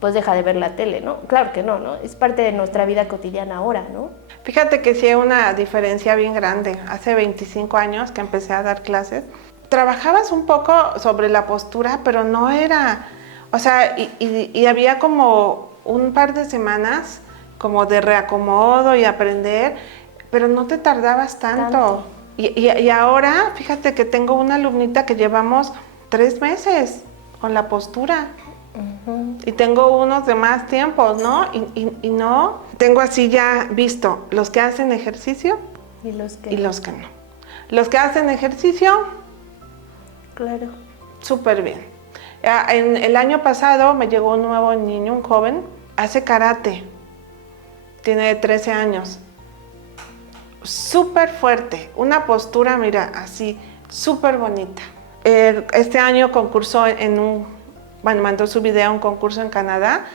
pues deja de ver la tele, ¿no? Claro que no, ¿no? Es parte de nuestra vida cotidiana ahora, ¿no? Fíjate que sí hay una diferencia bien grande. Hace 25 años que empecé a dar clases, trabajabas un poco sobre la postura, pero no era, o sea, y había como un par de semanas como de reacomodo y aprender, pero no te tardabas tanto. Y ahora, fíjate que tengo una alumnita que llevamos 3 meses con la postura. Y tengo unos de más tiempos, ¿no? Y no, tengo así ya visto los que hacen ejercicio y los que no. Los que hacen ejercicio, claro, súper bien. En el año pasado me llegó un nuevo niño, un joven, hace karate, tiene 13 años. Súper fuerte, una postura, mira, así, súper bonita. Este año concursó mandó su video a un concurso en Canadá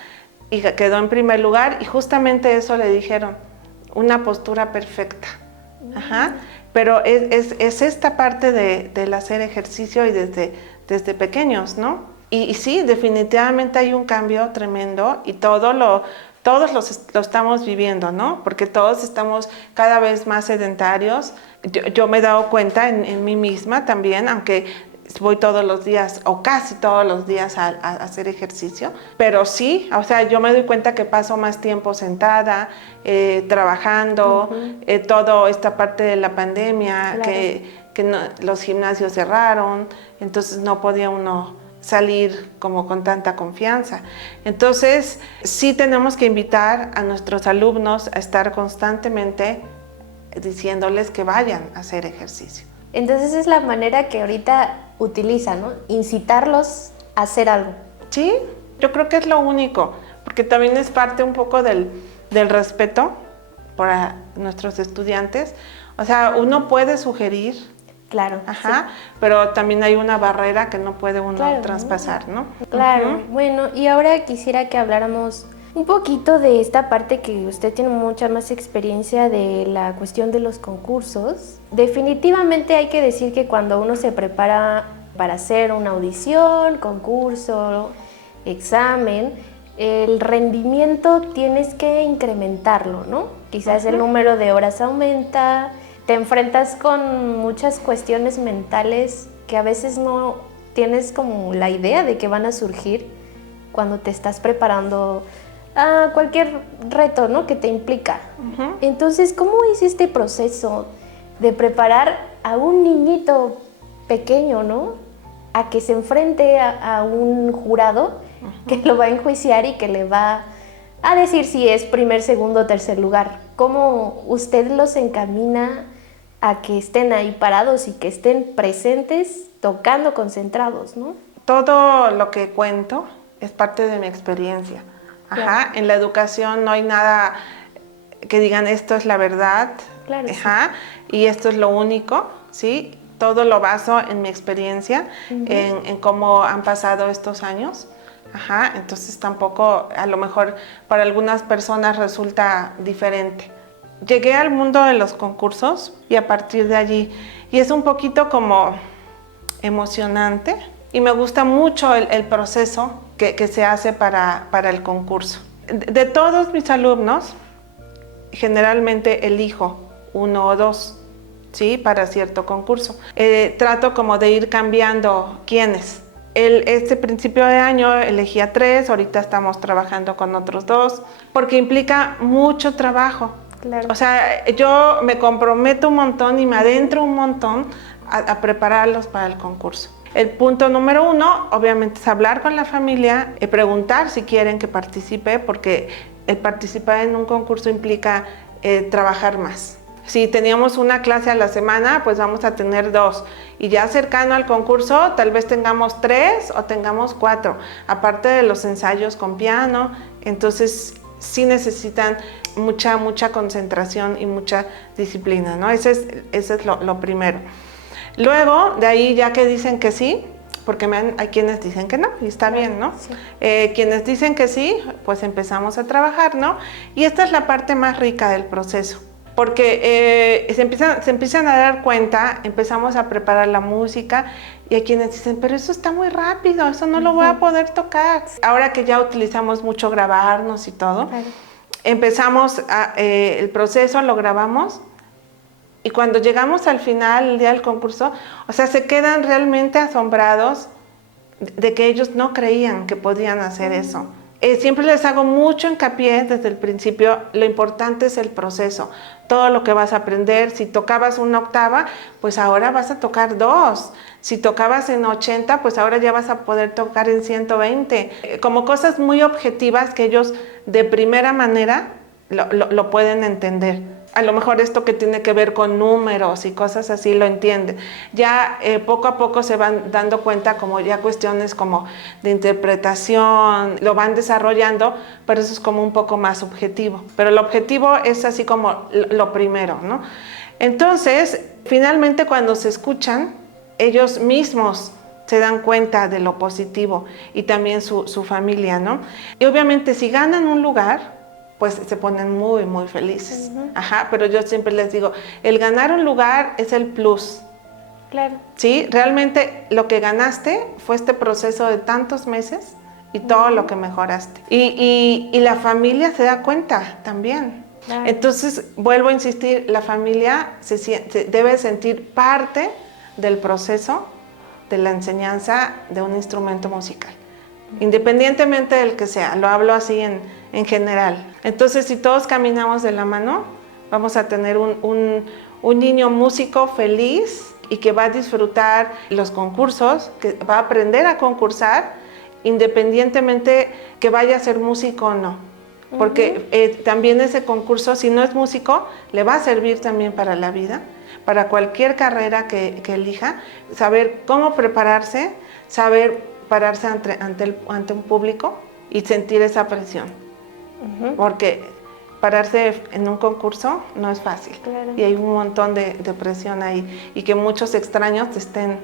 y quedó en primer lugar, y justamente eso le dijeron, una postura perfecta. Ajá. Pero es esta parte del hacer ejercicio y desde pequeños, ¿no? Y sí, definitivamente hay un cambio tremendo, y todos lo estamos viviendo, ¿no? Porque todos estamos cada vez más sedentarios. Yo me he dado cuenta en mí misma también, aunque voy todos los días o casi todos los días a hacer ejercicio, pero sí, o sea, yo me doy cuenta que paso más tiempo sentada, trabajando, toda esta parte de la pandemia, claro, que no, los gimnasios cerraron, entonces no podía uno salir como con tanta confianza. Entonces, sí tenemos que invitar a nuestros alumnos a estar constantemente diciéndoles que vayan a hacer ejercicio. Entonces es la manera que ahorita utiliza, ¿no? Incitarlos a hacer algo. Sí, yo creo que es lo único, porque también es parte un poco del respeto para nuestros estudiantes. O sea, uno puede sugerir, claro, ajá, sí, pero también hay una barrera que no puede uno traspasar, ¿no? Claro, bueno, y ahora quisiera que habláramos Un poquito de esta parte que usted tiene mucha más experiencia de la cuestión de los concursos. Definitivamente hay que decir que cuando uno se prepara para hacer una audición, concurso, examen, el rendimiento tienes que incrementarlo, ¿no? Quizás el número de horas aumenta, te enfrentas con muchas cuestiones mentales que a veces no tienes como la idea de que van a surgir cuando te estás preparando a cualquier reto, ¿no? Que te implica. Entonces, ¿cómo es este proceso de preparar a un niñito pequeño, ¿no? A que se enfrente a un jurado que lo va a enjuiciar y que le va a decir si es primer, segundo o tercer lugar? ¿Cómo usted los encamina a que estén ahí parados y que estén presentes, tocando, concentrados, ¿no? Todo lo que cuento es parte de mi experiencia. Claro. En la educación no hay nada que digan esto es la verdad, claro, sí. Y esto es lo único, ¿sí? Todo lo baso en mi experiencia, en cómo han pasado estos años. Entonces tampoco, a lo mejor para algunas personas resulta diferente. Llegué al mundo de los concursos y a partir de allí, y es un poquito como emocionante y me gusta mucho el proceso que se hace para el concurso. De todos mis alumnos, generalmente elijo 1 o 2, ¿sí? Para cierto concurso. Trato como de ir cambiando quiénes. Este principio de año elegí a 3, ahorita estamos trabajando con otros 2, porque implica mucho trabajo. Claro. O sea, yo me comprometo un montón y me adentro un montón a prepararlos para el concurso. El punto número 1, obviamente, es hablar con la familia, preguntar si quieren que participe, porque el participar en un concurso implica trabajar más. Si teníamos una clase a la semana, pues vamos a tener 2. Y ya cercano al concurso, tal vez tengamos 3 o tengamos 4. Aparte de los ensayos con piano, entonces sí necesitan mucha concentración y mucha disciplina, ¿no? Ese es lo primero. Luego, de ahí ya que dicen que sí, porque hay quienes dicen que no, y está bien, ¿no? Sí. Quienes dicen que sí, pues empezamos a trabajar, ¿no? Y esta es la parte más rica del proceso, porque se empiezan a dar cuenta, empezamos a preparar la música, y hay quienes dicen, pero eso está muy rápido, eso no lo voy a poder tocar. Ahora que ya utilizamos mucho grabarnos y todo, empezamos el proceso, lo grabamos, y cuando llegamos al final, el día del concurso, o sea, se quedan realmente asombrados de que ellos no creían que podían hacer eso. Siempre les hago mucho hincapié desde el principio, lo importante es el proceso, todo lo que vas a aprender. Si tocabas una octava, pues ahora vas a tocar 2. Si tocabas en 80, pues ahora ya vas a poder tocar en 120. Como cosas muy objetivas que ellos de primera manera lo pueden entender. A lo mejor esto que tiene que ver con números y cosas así lo entienden. Ya poco a poco se van dando cuenta como ya cuestiones como de interpretación, lo van desarrollando, pero eso es como un poco más objetivo. Pero el objetivo es así como lo primero, ¿no? Entonces, finalmente cuando se escuchan, ellos mismos se dan cuenta de lo positivo y también su familia, ¿no? Y obviamente si ganan un lugar, pues se ponen muy felices. Pero yo siempre les digo, el ganar un lugar es el plus. Claro. Sí, realmente lo que ganaste fue este proceso de tantos meses y todo lo que mejoraste. Y la familia se da cuenta también. Claro. Entonces, vuelvo a insistir, la familia se debe sentir parte del proceso de la enseñanza de un instrumento musical. Independientemente del que sea, lo hablo así en general. Entonces, si todos caminamos de la mano, vamos a tener un niño músico feliz y que va a disfrutar los concursos, que va a aprender a concursar, independientemente que vaya a ser músico o no. Porque también ese concurso, si no es músico, le va a servir también para la vida, para cualquier carrera que elija, saber cómo prepararse, saber pararse ante un público y sentir esa presión. Porque pararse en un concurso no es fácil. Claro. Y hay un montón de presión ahí y que muchos extraños te estén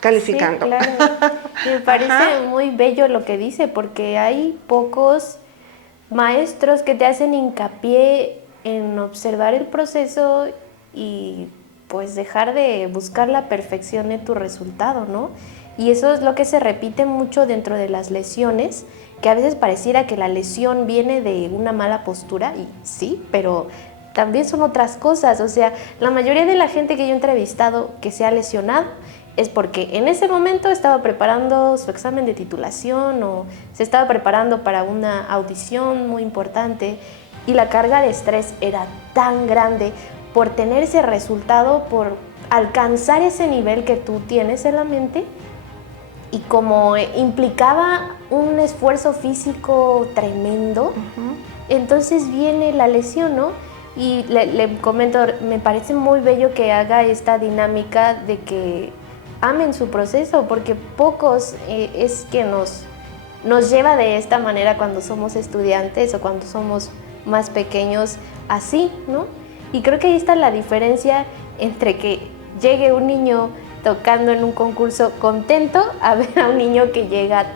calificando. Sí, claro. Me parece muy bello lo que dice, porque hay pocos maestros que te hacen hincapié en observar el proceso y pues dejar de buscar la perfección en tu resultado, ¿no? Y eso es lo que se repite mucho dentro de las lesiones, que a veces pareciera que la lesión viene de una mala postura, y sí, pero también son otras cosas. O sea, la mayoría de la gente que yo he entrevistado que se ha lesionado es porque en ese momento estaba preparando su examen de titulación o se estaba preparando para una audición muy importante y la carga de estrés era tan grande por tener ese resultado, por alcanzar ese nivel que tú tienes en la mente, y como implicaba un esfuerzo físico tremendo, entonces viene la lesión, ¿no? Y le comento, me parece muy bello que haga esta dinámica de que amen su proceso, porque pocos es que nos lleva de esta manera cuando somos estudiantes o cuando somos más pequeños así, ¿no? Y creo que ahí está la diferencia entre que llegue un niño tocando en un concurso contento a ver a un niño que llega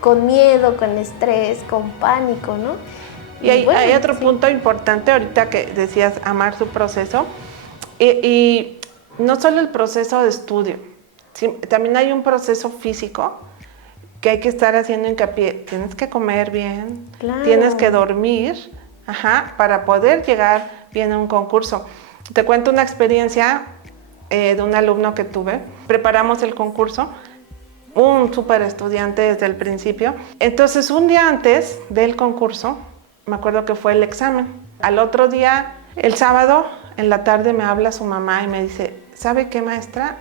con miedo, con estrés, con pánico, ¿no? Y hay otro punto importante ahorita que decías, amar su proceso, y no solo el proceso de estudio, también hay un proceso físico que hay que estar haciendo hincapié. Tienes que comer bien, claro, tienes que dormir, para poder llegar bien a un concurso. Te cuento una experiencia de un alumno que tuve. Preparamos el concurso, un súper estudiante desde el principio. Entonces, un día antes del concurso, me acuerdo que fue el examen. Al otro día, el sábado, en la tarde, me habla su mamá y me dice, ¿sabe qué, maestra?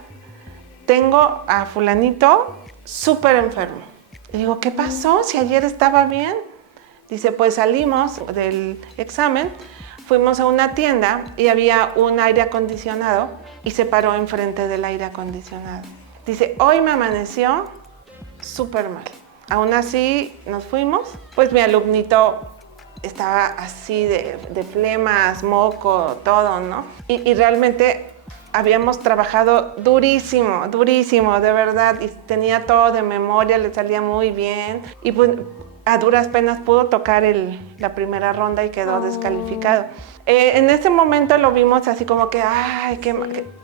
Tengo a fulanito súper enfermo. Le digo, ¿qué pasó? Si ayer estaba bien. Dice, pues salimos del examen, fuimos a una tienda y había un aire acondicionado y se paró enfrente del aire acondicionado. Dice, hoy me amaneció súper mal. Aún así nos fuimos, pues mi alumnito estaba así de flemas, moco, todo, ¿no? Y realmente habíamos trabajado durísimo, durísimo, de verdad, y tenía todo de memoria, le salía muy bien, y pues a duras penas pudo tocar la primera ronda y quedó descalificado. En ese momento lo vimos así como que, ay,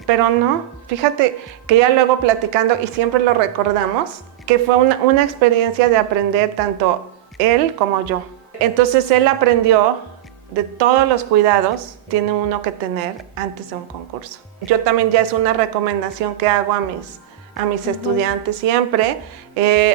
pero no, fíjate que ya luego platicando, y siempre lo recordamos, que fue una experiencia de aprender tanto él como yo. Entonces él aprendió de todos los cuidados tiene uno que tener antes de un concurso. Yo también ya es una recomendación que hago a mis estudiantes siempre,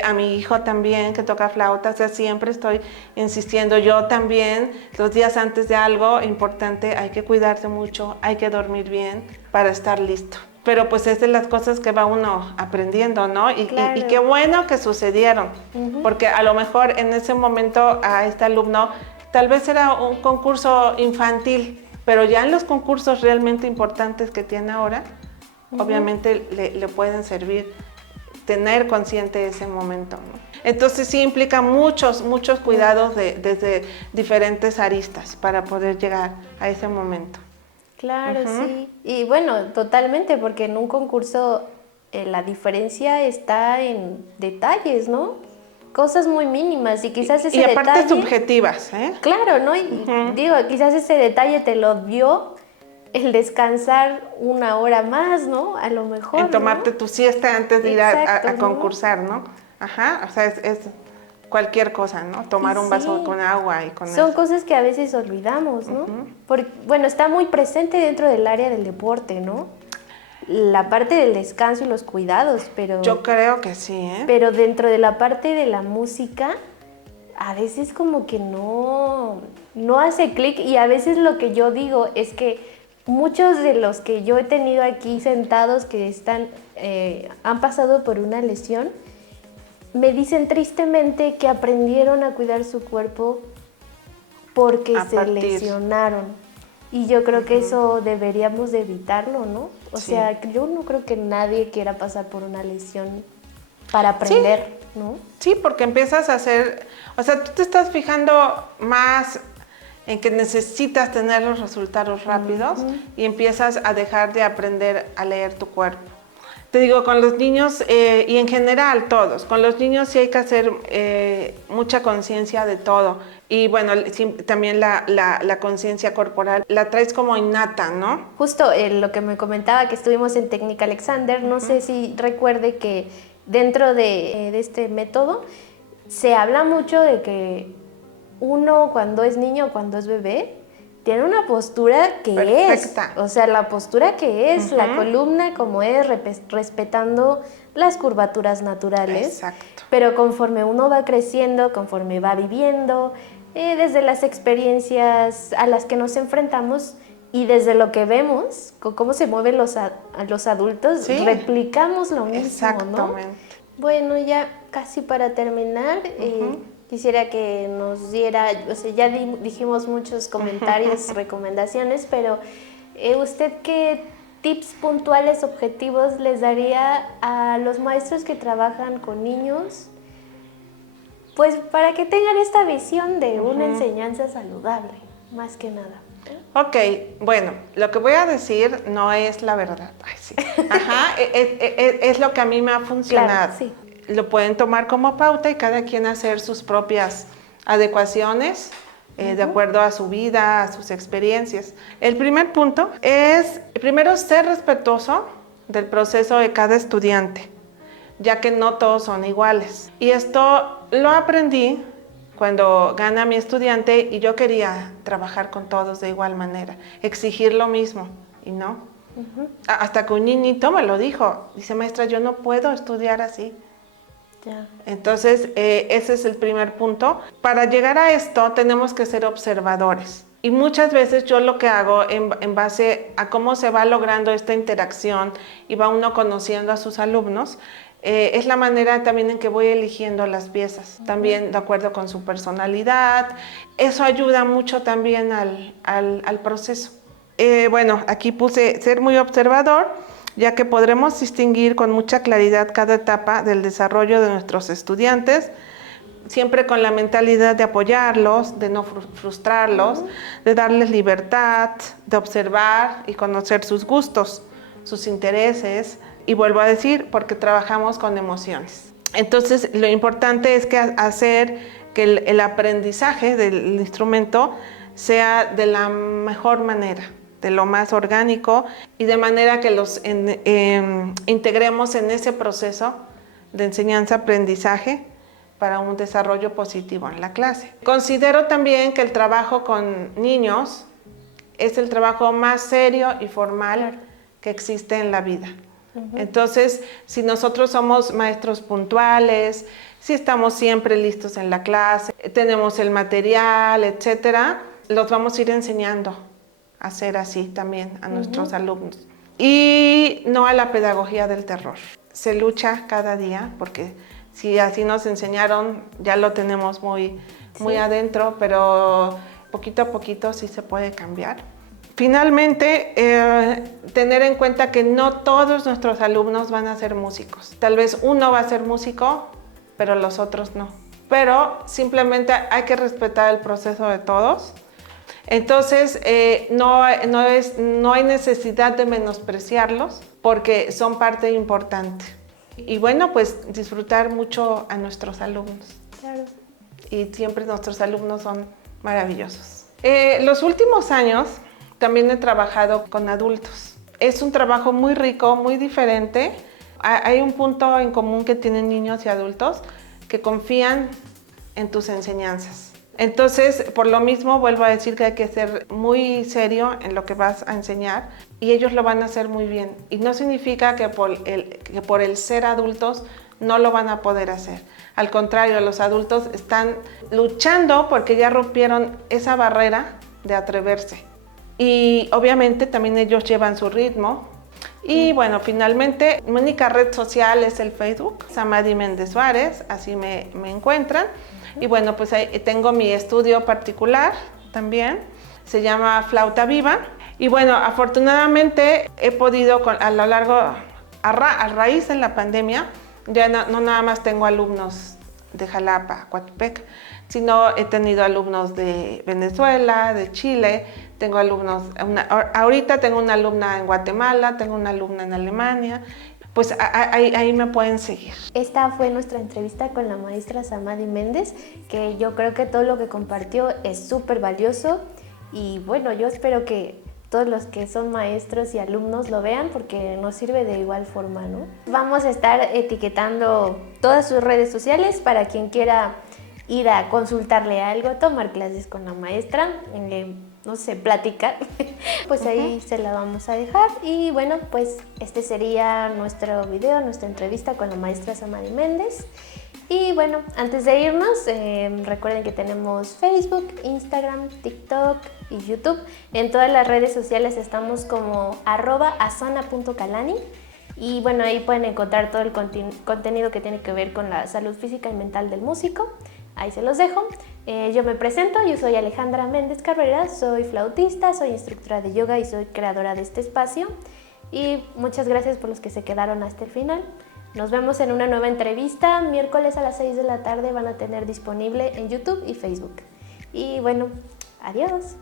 a mi hijo también que toca flauta, o sea, siempre estoy insistiendo. Yo también, los días antes de algo importante, hay que cuidarse mucho, hay que dormir bien para estar listo. Pero pues es de las cosas que va uno aprendiendo, ¿no? Y qué bueno que sucedieron, porque a lo mejor en ese momento a este alumno tal vez era un concurso infantil, pero ya en los concursos realmente importantes que tiene ahora, obviamente le pueden servir tener consciente ese momento, ¿no? Entonces sí implica muchos cuidados desde diferentes aristas para poder llegar a ese momento. Claro, sí. Y bueno, totalmente, porque en un concurso la diferencia está en detalles, ¿no? Cosas muy mínimas y quizás ese detalle... Y aparte subjetivas, ¿eh? Claro, ¿no? Y digo, quizás ese detalle te lo dio el descansar una hora más, ¿no? A lo mejor, en tomarte tu siesta antes de ir a concursar, ¿no? Ajá, o sea, es cualquier cosa, ¿no? Tomar un vaso con agua y con eso. Son cosas que a veces olvidamos, ¿no? Porque, bueno, está muy presente dentro del área del deporte, ¿no? La parte del descanso y los cuidados, pero... Yo creo que sí, ¿eh? Pero dentro de la parte de la música, a veces como que no hace clic, y a veces lo que yo digo es que muchos de los que yo he tenido aquí sentados que han pasado por una lesión, me dicen tristemente que aprendieron a cuidar su cuerpo porque se lesionaron. Y yo creo que eso deberíamos de evitarlo, ¿no? O sea, yo no creo que nadie quiera pasar por una lesión para aprender, ¿no? Sí, porque empiezas a hacer... O sea, tú te estás fijando más en que necesitas tener los resultados rápidos y empiezas a dejar de aprender a leer tu cuerpo. Te digo, con los niños y en general todos, con los niños sí hay que hacer mucha conciencia de todo. Y bueno, sí, también la conciencia corporal la traes como innata, ¿no? Justo lo que me comentaba que estuvimos en Técnica Alexander, no sé si recuerde que dentro de este método se habla mucho de que uno cuando es niño, cuando es bebé, tiene una postura que perfecta. O sea, la postura que es, la columna como es, respetando las curvaturas naturales. Exacto. Pero conforme uno va creciendo, conforme va viviendo, desde las experiencias a las que nos enfrentamos y desde lo que vemos, con cómo se mueven los adultos, sí, replicamos lo mismo, exactamente, ¿no? Bueno, ya casi para terminar, quisiera que nos diera, o sea, ya dijimos muchos comentarios, recomendaciones, pero ¿usted qué tips puntuales, objetivos les daría a los maestros que trabajan con niños? Pues para que tengan esta visión de una enseñanza saludable, más que nada. Ok, bueno, lo que voy a decir no es la verdad. Ay, sí. Ajá, es lo que a mí me ha funcionado. Claro, sí. Lo pueden tomar como pauta y cada quien hacer sus propias adecuaciones de acuerdo a su vida, a sus experiencias. El primer punto es, primero, ser respetuoso del proceso de cada estudiante, ya que no todos son iguales. Y esto lo aprendí cuando gana mi estudiante y yo quería trabajar con todos de igual manera, exigir lo mismo, y no. Hasta que un niñito me lo dijo, dice, maestra, yo no puedo estudiar así. Ya. Entonces, ese es el primer punto. Para llegar a esto tenemos que ser observadores. Y muchas veces yo lo que hago en base a cómo se va logrando esta interacción y va uno conociendo a sus alumnos, es la manera también en que voy eligiendo las piezas, también de acuerdo con su personalidad. Eso ayuda mucho también al proceso. Bueno, aquí puse ser muy observador, ya que podremos distinguir con mucha claridad cada etapa del desarrollo de nuestros estudiantes, siempre con la mentalidad de apoyarlos, de no frustrarlos, de darles libertad, de observar y conocer sus gustos, sus intereses, y vuelvo a decir, porque trabajamos con emociones. Entonces, lo importante es que hacer que el aprendizaje del instrumento sea de la mejor manera, de lo más orgánico y de manera que los integremos en ese proceso de enseñanza-aprendizaje para un desarrollo positivo en la clase. Considero también que el trabajo con niños es el trabajo más serio y formal que existe en la vida. Entonces, si nosotros somos maestros puntuales, si estamos siempre listos en la clase, tenemos el material, etcétera, los vamos a ir enseñando a hacer así también a nuestros alumnos. Y no a la pedagogía del terror. Se lucha cada día, porque si así nos enseñaron, ya lo tenemos muy adentro, pero poquito a poquito sí se puede cambiar. Finalmente, tener en cuenta que no todos nuestros alumnos van a ser músicos. Tal vez uno va a ser músico, pero los otros no. Pero simplemente hay que respetar el proceso de todos. Entonces, no hay necesidad de menospreciarlos porque son parte importante. Y bueno, pues disfrutar mucho a nuestros alumnos. Claro. Y siempre nuestros alumnos son maravillosos. Los últimos años también he trabajado con adultos. Es un trabajo muy rico, muy diferente. Hay un punto en común que tienen niños y adultos que confían en tus enseñanzas. Entonces, por lo mismo, vuelvo a decir que hay que ser muy serio en lo que vas a enseñar y ellos lo van a hacer muy bien. Y no significa que por el ser adultos no lo van a poder hacer. Al contrario, los adultos están luchando porque ya rompieron esa barrera de atreverse. Y obviamente también ellos llevan su ritmo. Y bueno, finalmente, mi única red social es el Facebook, Samadi Méndez Suárez, así me encuentran. Y bueno, pues ahí tengo mi estudio particular también, se llama Flauta Viva. Y bueno, afortunadamente he podido a lo largo, a raíz de la pandemia, ya no nada más tengo alumnos de Jalapa, Coatepec, sino he tenido alumnos de Venezuela, de Chile, tengo alumnos, ahorita tengo una alumna en Guatemala, tengo una alumna en Alemania. pues ahí me pueden seguir. Esta fue nuestra entrevista con la maestra Samadhi Méndez, que yo creo que todo lo que compartió es súper valioso y bueno, yo espero que todos los que son maestros y alumnos lo vean porque nos sirve de igual forma, ¿no? Vamos a estar etiquetando todas sus redes sociales para quien quiera ir a consultarle algo, tomar clases con la maestra, no sé, platicar, pues ahí se la vamos a dejar. Y bueno, pues este sería nuestro video, nuestra entrevista con la maestra Samadhi Méndez. Y bueno, antes de irnos, recuerden que tenemos Facebook, Instagram, TikTok y YouTube. En todas las redes sociales estamos como @asana.kalani. Y bueno, ahí pueden encontrar todo el contenido que tiene que ver con la salud física y mental del músico. Ahí se los dejo. Yo me presento, yo soy Alejandra Méndez Carrera, soy flautista, soy instructora de yoga y soy creadora de este espacio. Y muchas gracias por los que se quedaron hasta el final. Nos vemos en una nueva entrevista. Miércoles a las 6 de la tarde van a tener disponible en YouTube y Facebook. Y bueno, adiós.